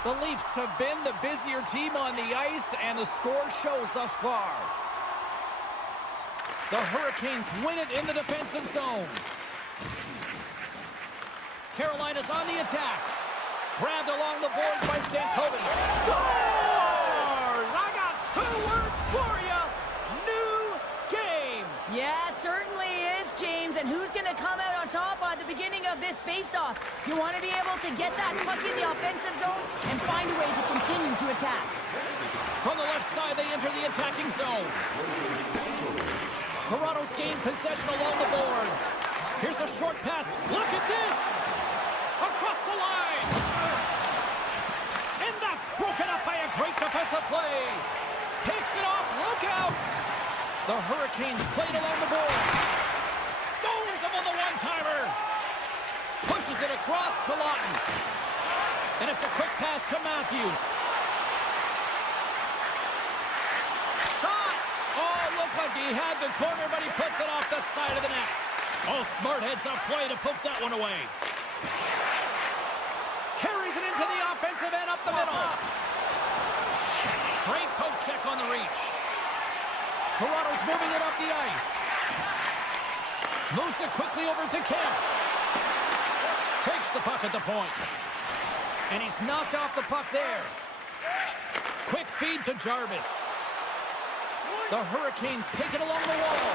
The Leafs have been the busier team on the ice, and the score shows thus far. The Hurricanes win it in the defensive zone. Carolina's on the attack. Grabbed along the boards by Stankoven. Scores! I got 2 words for you. New game. Yeah, certainly is, James. And who's going to come out on top at the beginning of this face-off? You want to be able to get that puck in the offensive zone and find a way to continue to attack. From the left side, they enter the attacking zone. Toronto's gained possession along the boards. Here's a short pass. Look at this! Across the line! And that's broken up by a great defensive play. Takes it off. Look out! The Hurricanes played along the boards. Stones him on the one-timer. Pushes it across to Lawton. And it's a quick pass to Matthews. Shot! Oh, looked like he had the corner, but he puts it off the side of the net. Oh, smart heads-up play to poke that one away. Carries it into the offensive end up the middle. Great poke check on the reach. Toronto's moving it up the ice. Moves it quickly over to Kemp. Takes the puck at the point. And he's knocked off the puck there. Quick feed to Jarvis. The Hurricanes take it along the wall.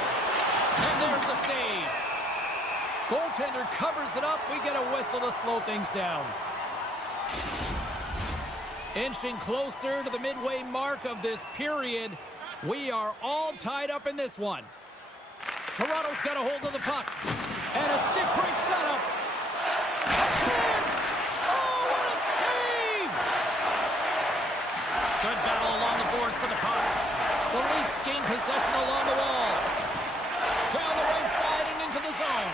And there's the save. Goaltender covers it up. We get a whistle to slow things down. Inching closer to the midway mark of this period. We are all tied up in this one. Toronto's got a hold of the puck. And a stick break setup. A chance! Oh, what a save! Good battle along the boards for the puck. The Leafs gain possession along the wall. Down the right side and into the zone.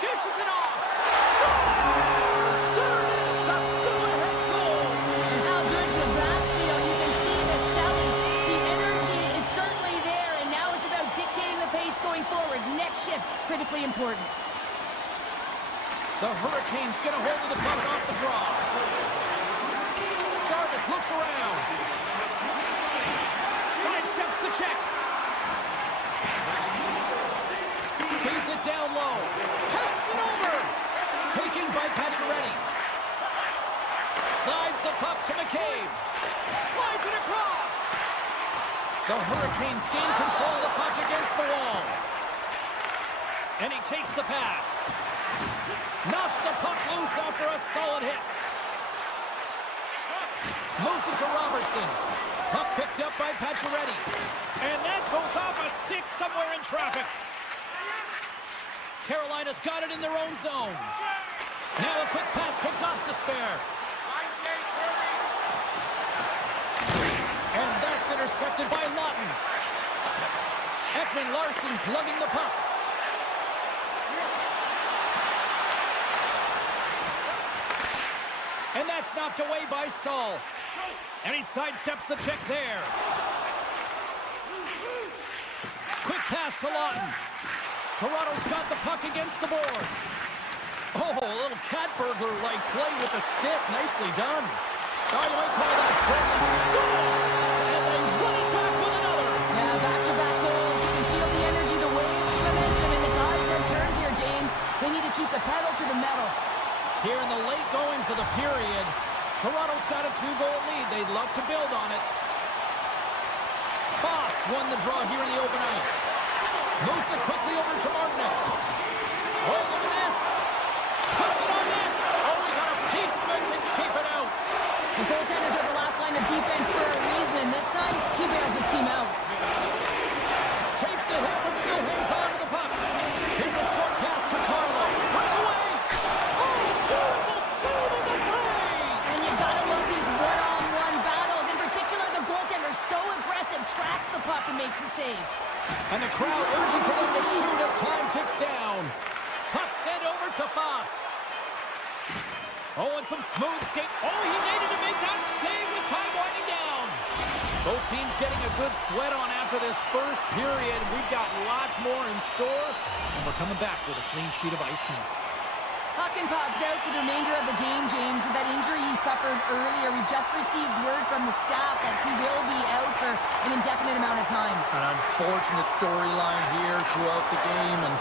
Dishes it off. Scores! There it is, the go-ahead goal. And how good does that feel? You can see the selling. The energy is certainly there, and now it's about dictating the pace going forward. Next shift, critically important. The Hurricanes get a hold of the puck off the draw. Jarvis looks around. Sidesteps the check. Feeds it down low. Passes it over. Taken by Pacioretty. Slides the puck to McCabe. Slides it across. The Hurricanes gain control of the puck against the wall. And he takes the pass. Knocks the puck loose after a solid hit. Moves it to Robertson. Puck picked up by Pacioretty. And that goes off a stick somewhere in traffic. Carolina's got it in their own zone. Now a quick pass to Gostisbehere. And that's intercepted by Lawton. Ekman-Larsson's lugging the puck. And that's knocked away by Stahl. And he sidesteps the check there. Quick pass to Lawton. Toronto's got the puck against the boards. Oh, a little cat burglar-like play with the stick. Nicely done. Oh, you might call that friendly. Scores! And they run it back with another. Yeah, back-to-back goals. You can feel the energy, the wave, the momentum, and the tides have turned here, James. They need to keep the pedal to the metal. Here in the late goings of the period, Toronto's got a 2-goal lead. They'd love to build on it. Foss won the draw here in the open ice. Moves it quickly over to Martinek. Oh, look at this. Puts it on net. Oh, he got a pieceman to keep it out. The goaltenders are the last line of defense for a reason, and this time, he bails his team out. Takes a hit, but still hangs on to the puck. Here's a short pass to Carlo. Breakaway. Oh, beautiful save in the play. And you gotta love these one-on-one battles. In particular, the goaltender, so aggressive, tracks the puck and makes the save. And the crowd urging for them to shoot as time ticks down. Puck sent over to Foss. Oh, and some smooth skate. Oh, he needed to make that save with time winding down. Both teams getting a good sweat on after this first period. We've got lots more in store, and we're coming back with a clean sheet of ice next. Hakanpää's out for the remainder of the game, James. With that injury he suffered earlier, we've just received word from the staff that he will be out for an indefinite amount of time. An unfortunate storyline here throughout the game, and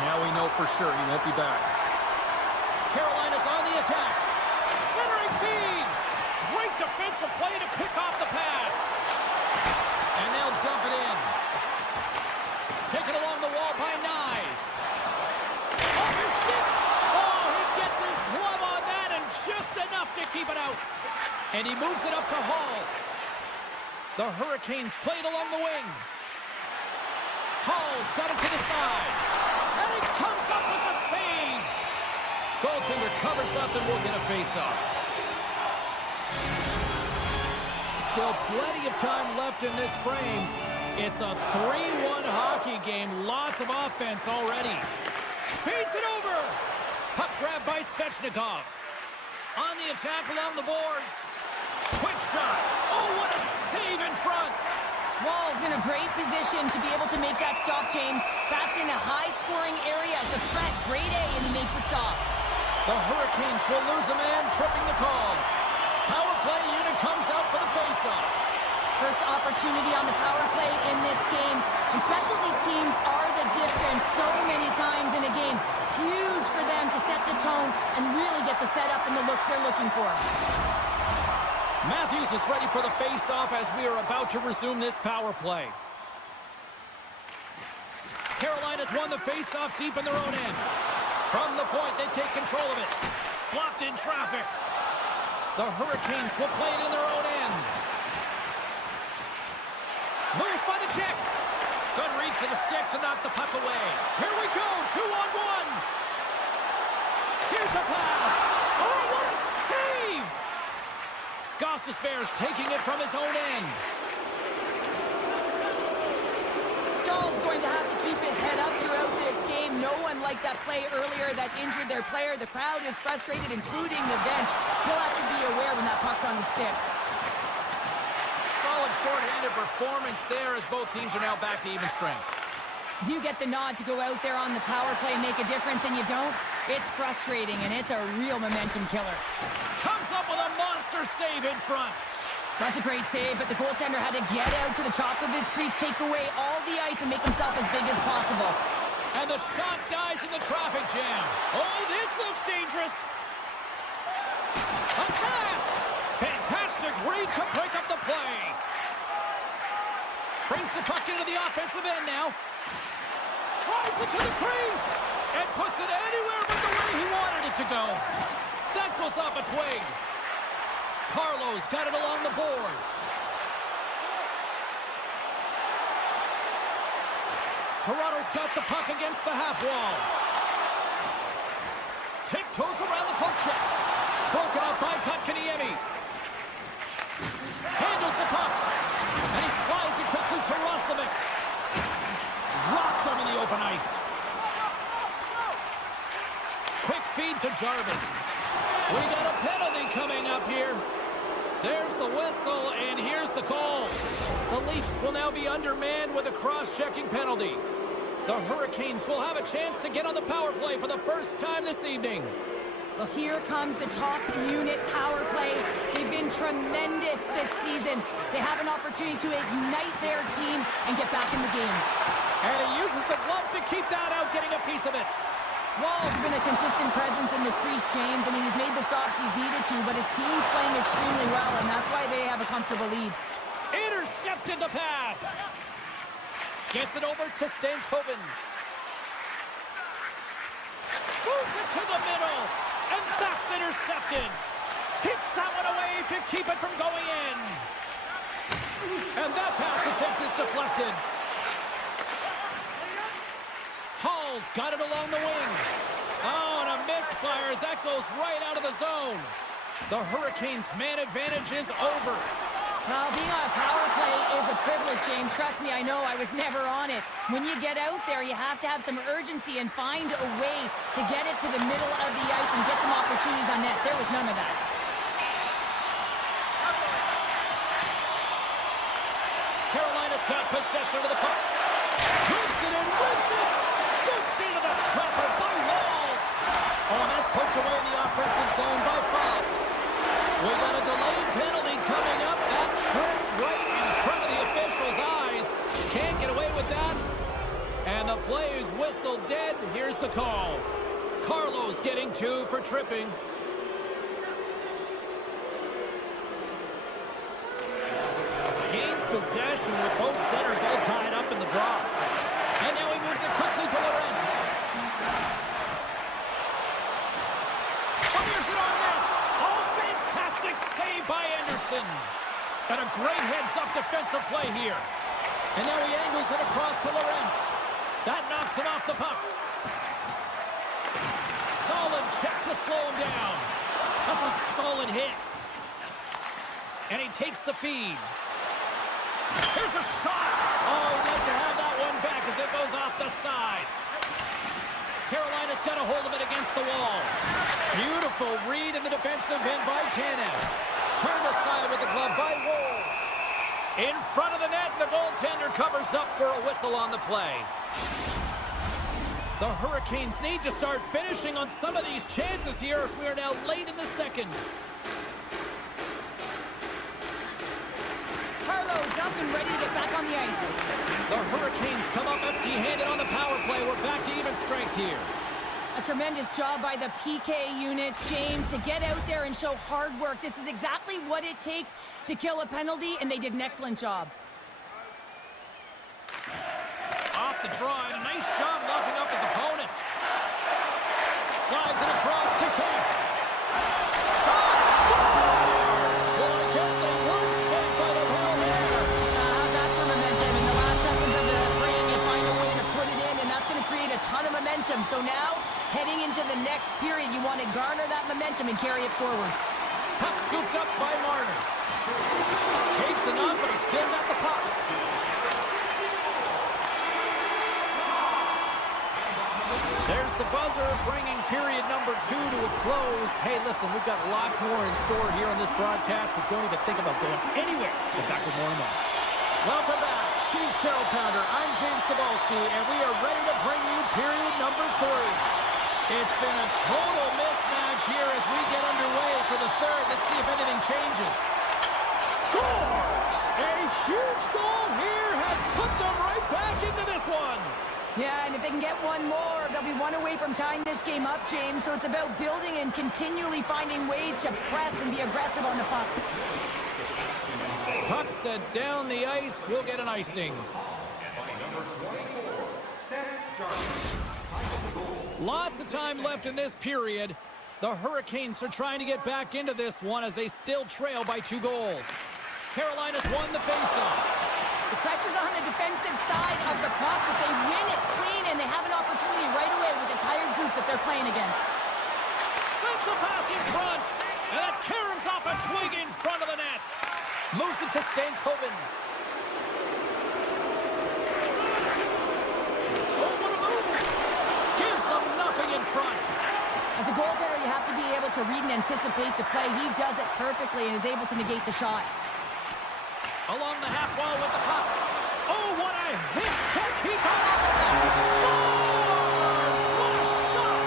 now we know for sure he won't be back. Carolina's on the attack. Centering feed. Great defensive play to pick off the pass. And they'll dump it in. Taken along the wall by Nyes. Off his stick. Oh, he gets his glove on that and just enough to keep it out. And he moves it up to Hall. The Hurricanes played along the wing. Hall's got it to the side. And he comes up with the save. Goaltender covers up and we'll get a face-off. Still plenty of time left in this frame. It's a 3-1 hockey game. Lots of offense already. Feeds it over. Puck grab by Svechnikov. On the attack along the boards. Quick shot. Oh, what a save in front. Wall's in a great position to be able to make that stop, James. That's in a high-scoring area. It's a threat. Grade A, and he makes the stop. The Hurricanes will lose a man, tripping the call. Power play unit comes out for the face-off. First opportunity on the power play in this game. And specialty teams are the difference so many times in a game. Huge for them to set the tone and really get the setup and the looks they're looking for. Matthews is ready for the face-off as we are about to resume this power play. Carolina's won the face-off deep in their own end. From the point, they take control of it. Blocked in traffic. The Hurricanes will play it in their own end. Moves by the check. Good reach to the stick to knock the puck away. Here we go, 2-on-1. Here's a pass. Oh, what a save! Gostis Bears taking it from his own end. Stahl's going to have to keep his head up throughout this game. No one liked that play earlier that injured their player. The crowd is frustrated, including the bench. He'll have to be aware when that puck's on the stick. Solid short-handed performance there as both teams are now back to even strength. You get the nod to go out there on the power play and make a difference, and you don't. It's frustrating, and it's a real momentum killer. Comes up with a monster save in front. That's a great save, but the goaltender had to get out to the top of his crease, take away all the ice, and make himself as big as possible. And the shot dies in the traffic jam. Oh, this looks dangerous. A pass. Fantastic read to break up the play. Brings the puck into the offensive end now. Drives it to the crease. And puts it anywhere but the way he wanted it to go. That goes off a twig. Carlo's got it along the boards. Toronto's got the puck against the half wall. Tiptoes around the poke check. Broken up by Kotkaniemi. Handles the puck. And he slides it quickly to Roslovic. Rocked him in the open ice. Quick feed to Jarvis. We got a penalty coming up here. There's the whistle, and here's the call. The Leafs will now be undermanned with a cross-checking penalty. The Hurricanes will have a chance to get on the power play for the first time this evening. Well, here comes the top unit power play. They've been tremendous this season. They have an opportunity to ignite their team and get back in the game. And he uses the glove to keep that out, getting a piece of it. Wall's been a consistent presence in the crease, James. I mean, he's made the stops he's needed to, but his team's playing extremely well, and that's why they have a comfortable lead. Intercepted the pass. Gets it over to Stankoven. Moves it to the middle, and that's intercepted. Kicks that one away to keep it from going in. And that pass attempt is deflected. Hall's got it along the wing. Oh, and a misfire as that goes right out of the zone. The Hurricanes' man advantage is over. Well, being on a power play is a privilege, James. Trust me, I know. I was never on it. When you get out there, you have to have some urgency and find a way to get it to the middle of the ice and get some opportunities on net. There was none of that. Carolina's got possession of the puck. Whips it and whips it. Scooped into the trapper by Wall. Oh, and that's poked away in the offensive zone by Fast. We got a delayed penalty coming up. That tripped right in front of the official's eyes. Can't get away with that. And the play is whistled dead. Here's the call. Carlo's getting 2 for tripping. Gains possession with both centers all tied up in the draw. And now he moves it quickly to Lorenz. Fires it on net. Oh, fantastic save by Anderson. And a great heads-up defensive play here. And now he angles it across to Lorenz. That knocks it off the puck. Solid check to slow him down. That's a solid hit. And he takes the feed. Here's a shot. Oh, he'd like to have that one back as it goes off the side. Carolina's got a hold of it against the wall. Beautiful read in the defensive end by Tanev. Turned aside with the glove by Woll. In front of the net, the goaltender covers up for a whistle on the play. The Hurricanes need to start finishing on some of these chances here as we are now late in the second. Carlo's up and ready to get back on the ice. The Hurricanes come up empty-handed on the power play. We're back to even strength here. A tremendous job by the PK units, James, to get out there and show hard work. This is exactly what it takes to kill a penalty, and they did an excellent job. Off the draw, and a nice job locking up his opponent. Slides it across to Keith. Shot! Scores! Well, I guess they weren't saved by the power there. How's that for momentum? In the last seconds of the frame, you find a way to put it in, and that's going to create a ton of momentum. So now, heading into the next period, you want to garner that momentum and carry it forward. Puck scooped up by Marner. Takes it on, but he's still got the puck. There's the buzzer, bringing period number 2 to a close. Hey, listen, we've got lots more in store here on this broadcast, so don't even think about going anywhere. We're back with more in a moment. Welcome back. She's Cheryl Pounder. I'm James Cebulski, and we are ready to bring you period number 3. It's been a total mismatch here as we get underway for the third. Let's see if anything changes. Scores! A huge goal here has put them right back into this one. Yeah, and if they can get one more, they'll be one away from tying this game up, James. So it's about building and continually finding ways to press and be aggressive on the puck. Puck set down the ice. We'll get an icing. Lots of time left in this period. The Hurricanes are trying to get back into this one as they still trail by 2 goals. Carolina's won the faceoff. The pressure's on the defensive side of the puck, but they win it clean, and they have an opportunity right away with the tired group that they're playing against. Sends the pass in front, and that caroms off a twig in front of the net. Moves it to Stankoven. Oh, what a move! Gives them nothing in front. As a goaltender, you have to be able to read and anticipate the play. He does it perfectly and is able to negate the shot. Along the half wall with the puck. Oh, what a hit! Heck, he got all of that! Scores! What a shot!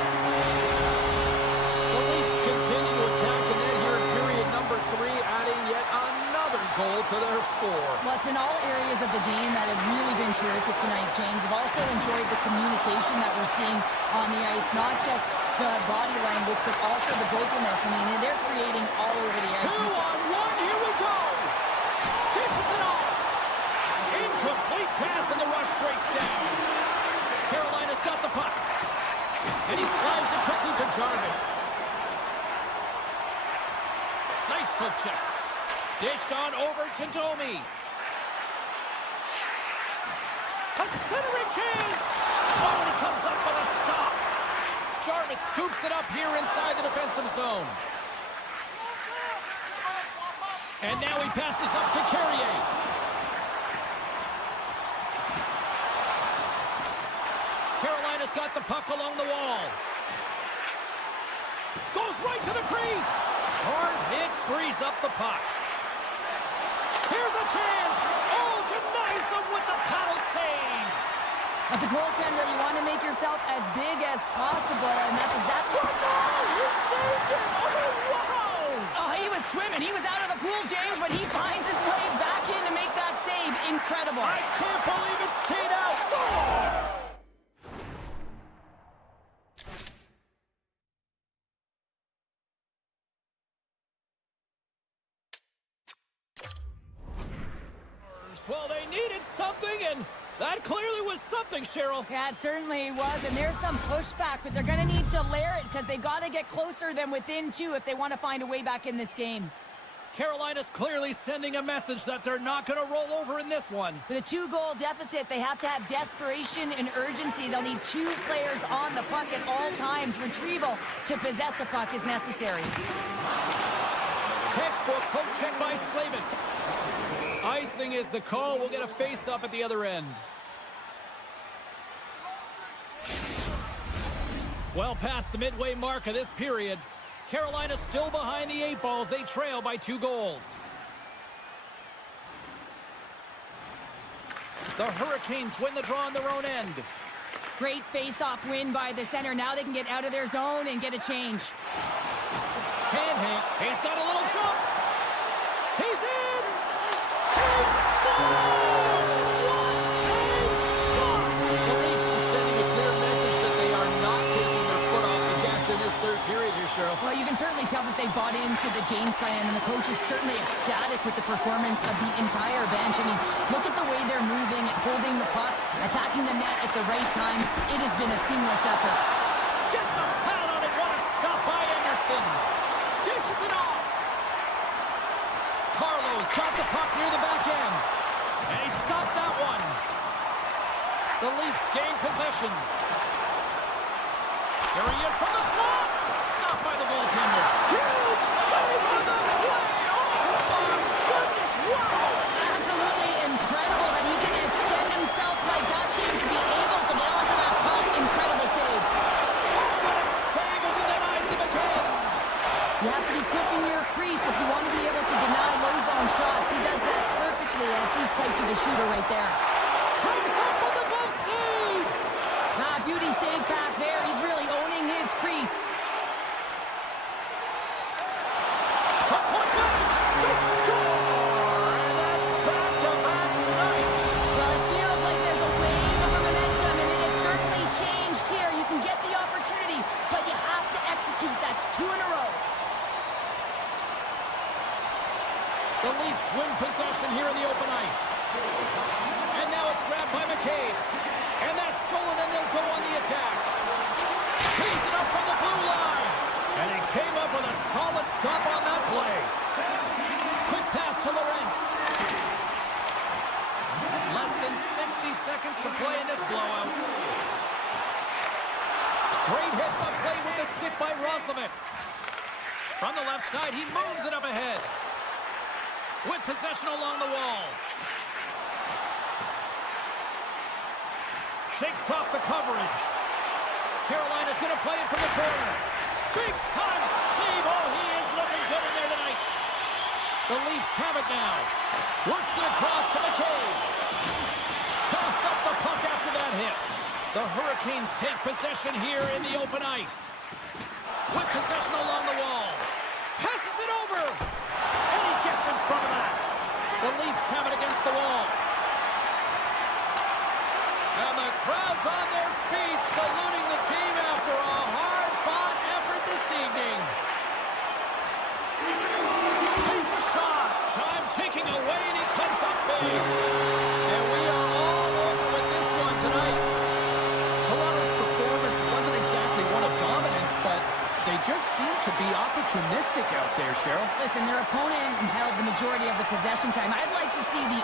The Leafs continue to attack the net here in period number 3, adding yet another goal to their score. Well, it's been all areas of the game that have really been terrific tonight, James. I've also enjoyed the communication that we're seeing on the ice, not just the body language, but also the vocalness. I mean, they're creating all over the ice. 2-on-1, here we go. Dishes it off. Incomplete pass, and the rush breaks down. Carolina's got the puck. And he slides it quickly to Jarvis. Nice poke check. Dished on over to Domi. A centering chance. Oh, and he comes up with a stop. Jarvis scoops it up here inside the defensive zone. And now he passes up to Carrier. Carolina's got the puck along the wall. Goes right to the crease. Hard hit frees up the puck. Here's a chance. Oh, denies them with the paddle save. As a goaltender, you want to make yourself as big as possible, and that's exactly... He saved it. Oh, wow. Oh, he was swimming. He was out of the pool, James, but he finds his way back in to make that save. Incredible. I can't believe it stayed out. Score! Well, they needed something, and that clearly was something, Cheryl. Yeah, it certainly was, and there's some pushback, but they're going to need to layer it because they've got to get closer than within two if they want to find a way back in this game. Carolina's clearly sending a message that they're not going to roll over in this one. With a 2-goal deficit, they have to have desperation and urgency. They'll need 2 players on the puck at all times. Retrieval to possess the puck is necessary. Textbook poke check by Slavin. Icing is the call. We'll get a face-up at the other end. Well past the midway mark of this period. Carolina still behind the 8 balls. They trail by 2 goals. The Hurricanes win the draw on their own end. Great face-off win by the center. Now they can get out of their zone and get a change. Hand. He's got a little jump. He's in. He scores! What a shot! The Leafs are sending a clear message that they are not taking their foot off the gas in this third period here, Cheryl. Well, you can certainly tell that they bought into the game plan, and the coach is certainly ecstatic with the performance of the entire bench. I mean, look at the way they're moving, holding the puck, attacking the net at the right times. It has been a seamless effort. Gets a pad on it. What a stop by Anderson. Dishes it off. Carlos got the puck near the back end. And he stopped that one. The Leafs gain possession. Here he is from the slot. Stopped by the goaltender. Huge save on the play. Oh, my goodness. Wow. Absolutely incredible that he can extend himself like that, James, to be able to get onto that puck. Incredible save. What a save as he denies the McCann. You have to be quick in your crease if you want to be able to deny low-zone shots. He does that perfectly as he's tight to the shooter right there. Comes up with a glove save. Beauty save back there. He's really owning his crease. From point blank, they score! And that's back-to-back snipes. Well, it feels like there's a wave of momentum, and it has certainly changed here. You can get the opportunity, but you have to execute. That's 2 in a row. The Leafs win possession here in the open ice. And now it's grabbed by McCabe. And that's stolen, and they'll go on the attack. Tees it up from the blue line. And he came up with a solid stop on that play. Quick pass to Lorentz. Less than 60 seconds to play in this blowout. Great hits up play with the stick by Roslovic. From the left side, he moves it up ahead. With possession along the wall. Shakes off the coverage. Carolina's going to play it from the corner. Big time save. Oh, he is looking good in there tonight. The Leafs have it now. Works it across to McCabe. Coughs up the puck after that hit. The Hurricanes take possession here in the open ice. With possession along the wall. Passes it over. And he gets in front of that. The Leafs have it against the wall. And the crowd's on their feet, saluting the team after a hard-fought effort this evening. Takes a shot. Time ticking away, and he comes up big. And we are all over with this one tonight. Toronto's performance wasn't exactly one of dominance, but they just seem to be opportunistic out there, Cheryl. Listen, their opponent held the majority of the possession time. I'd like to see the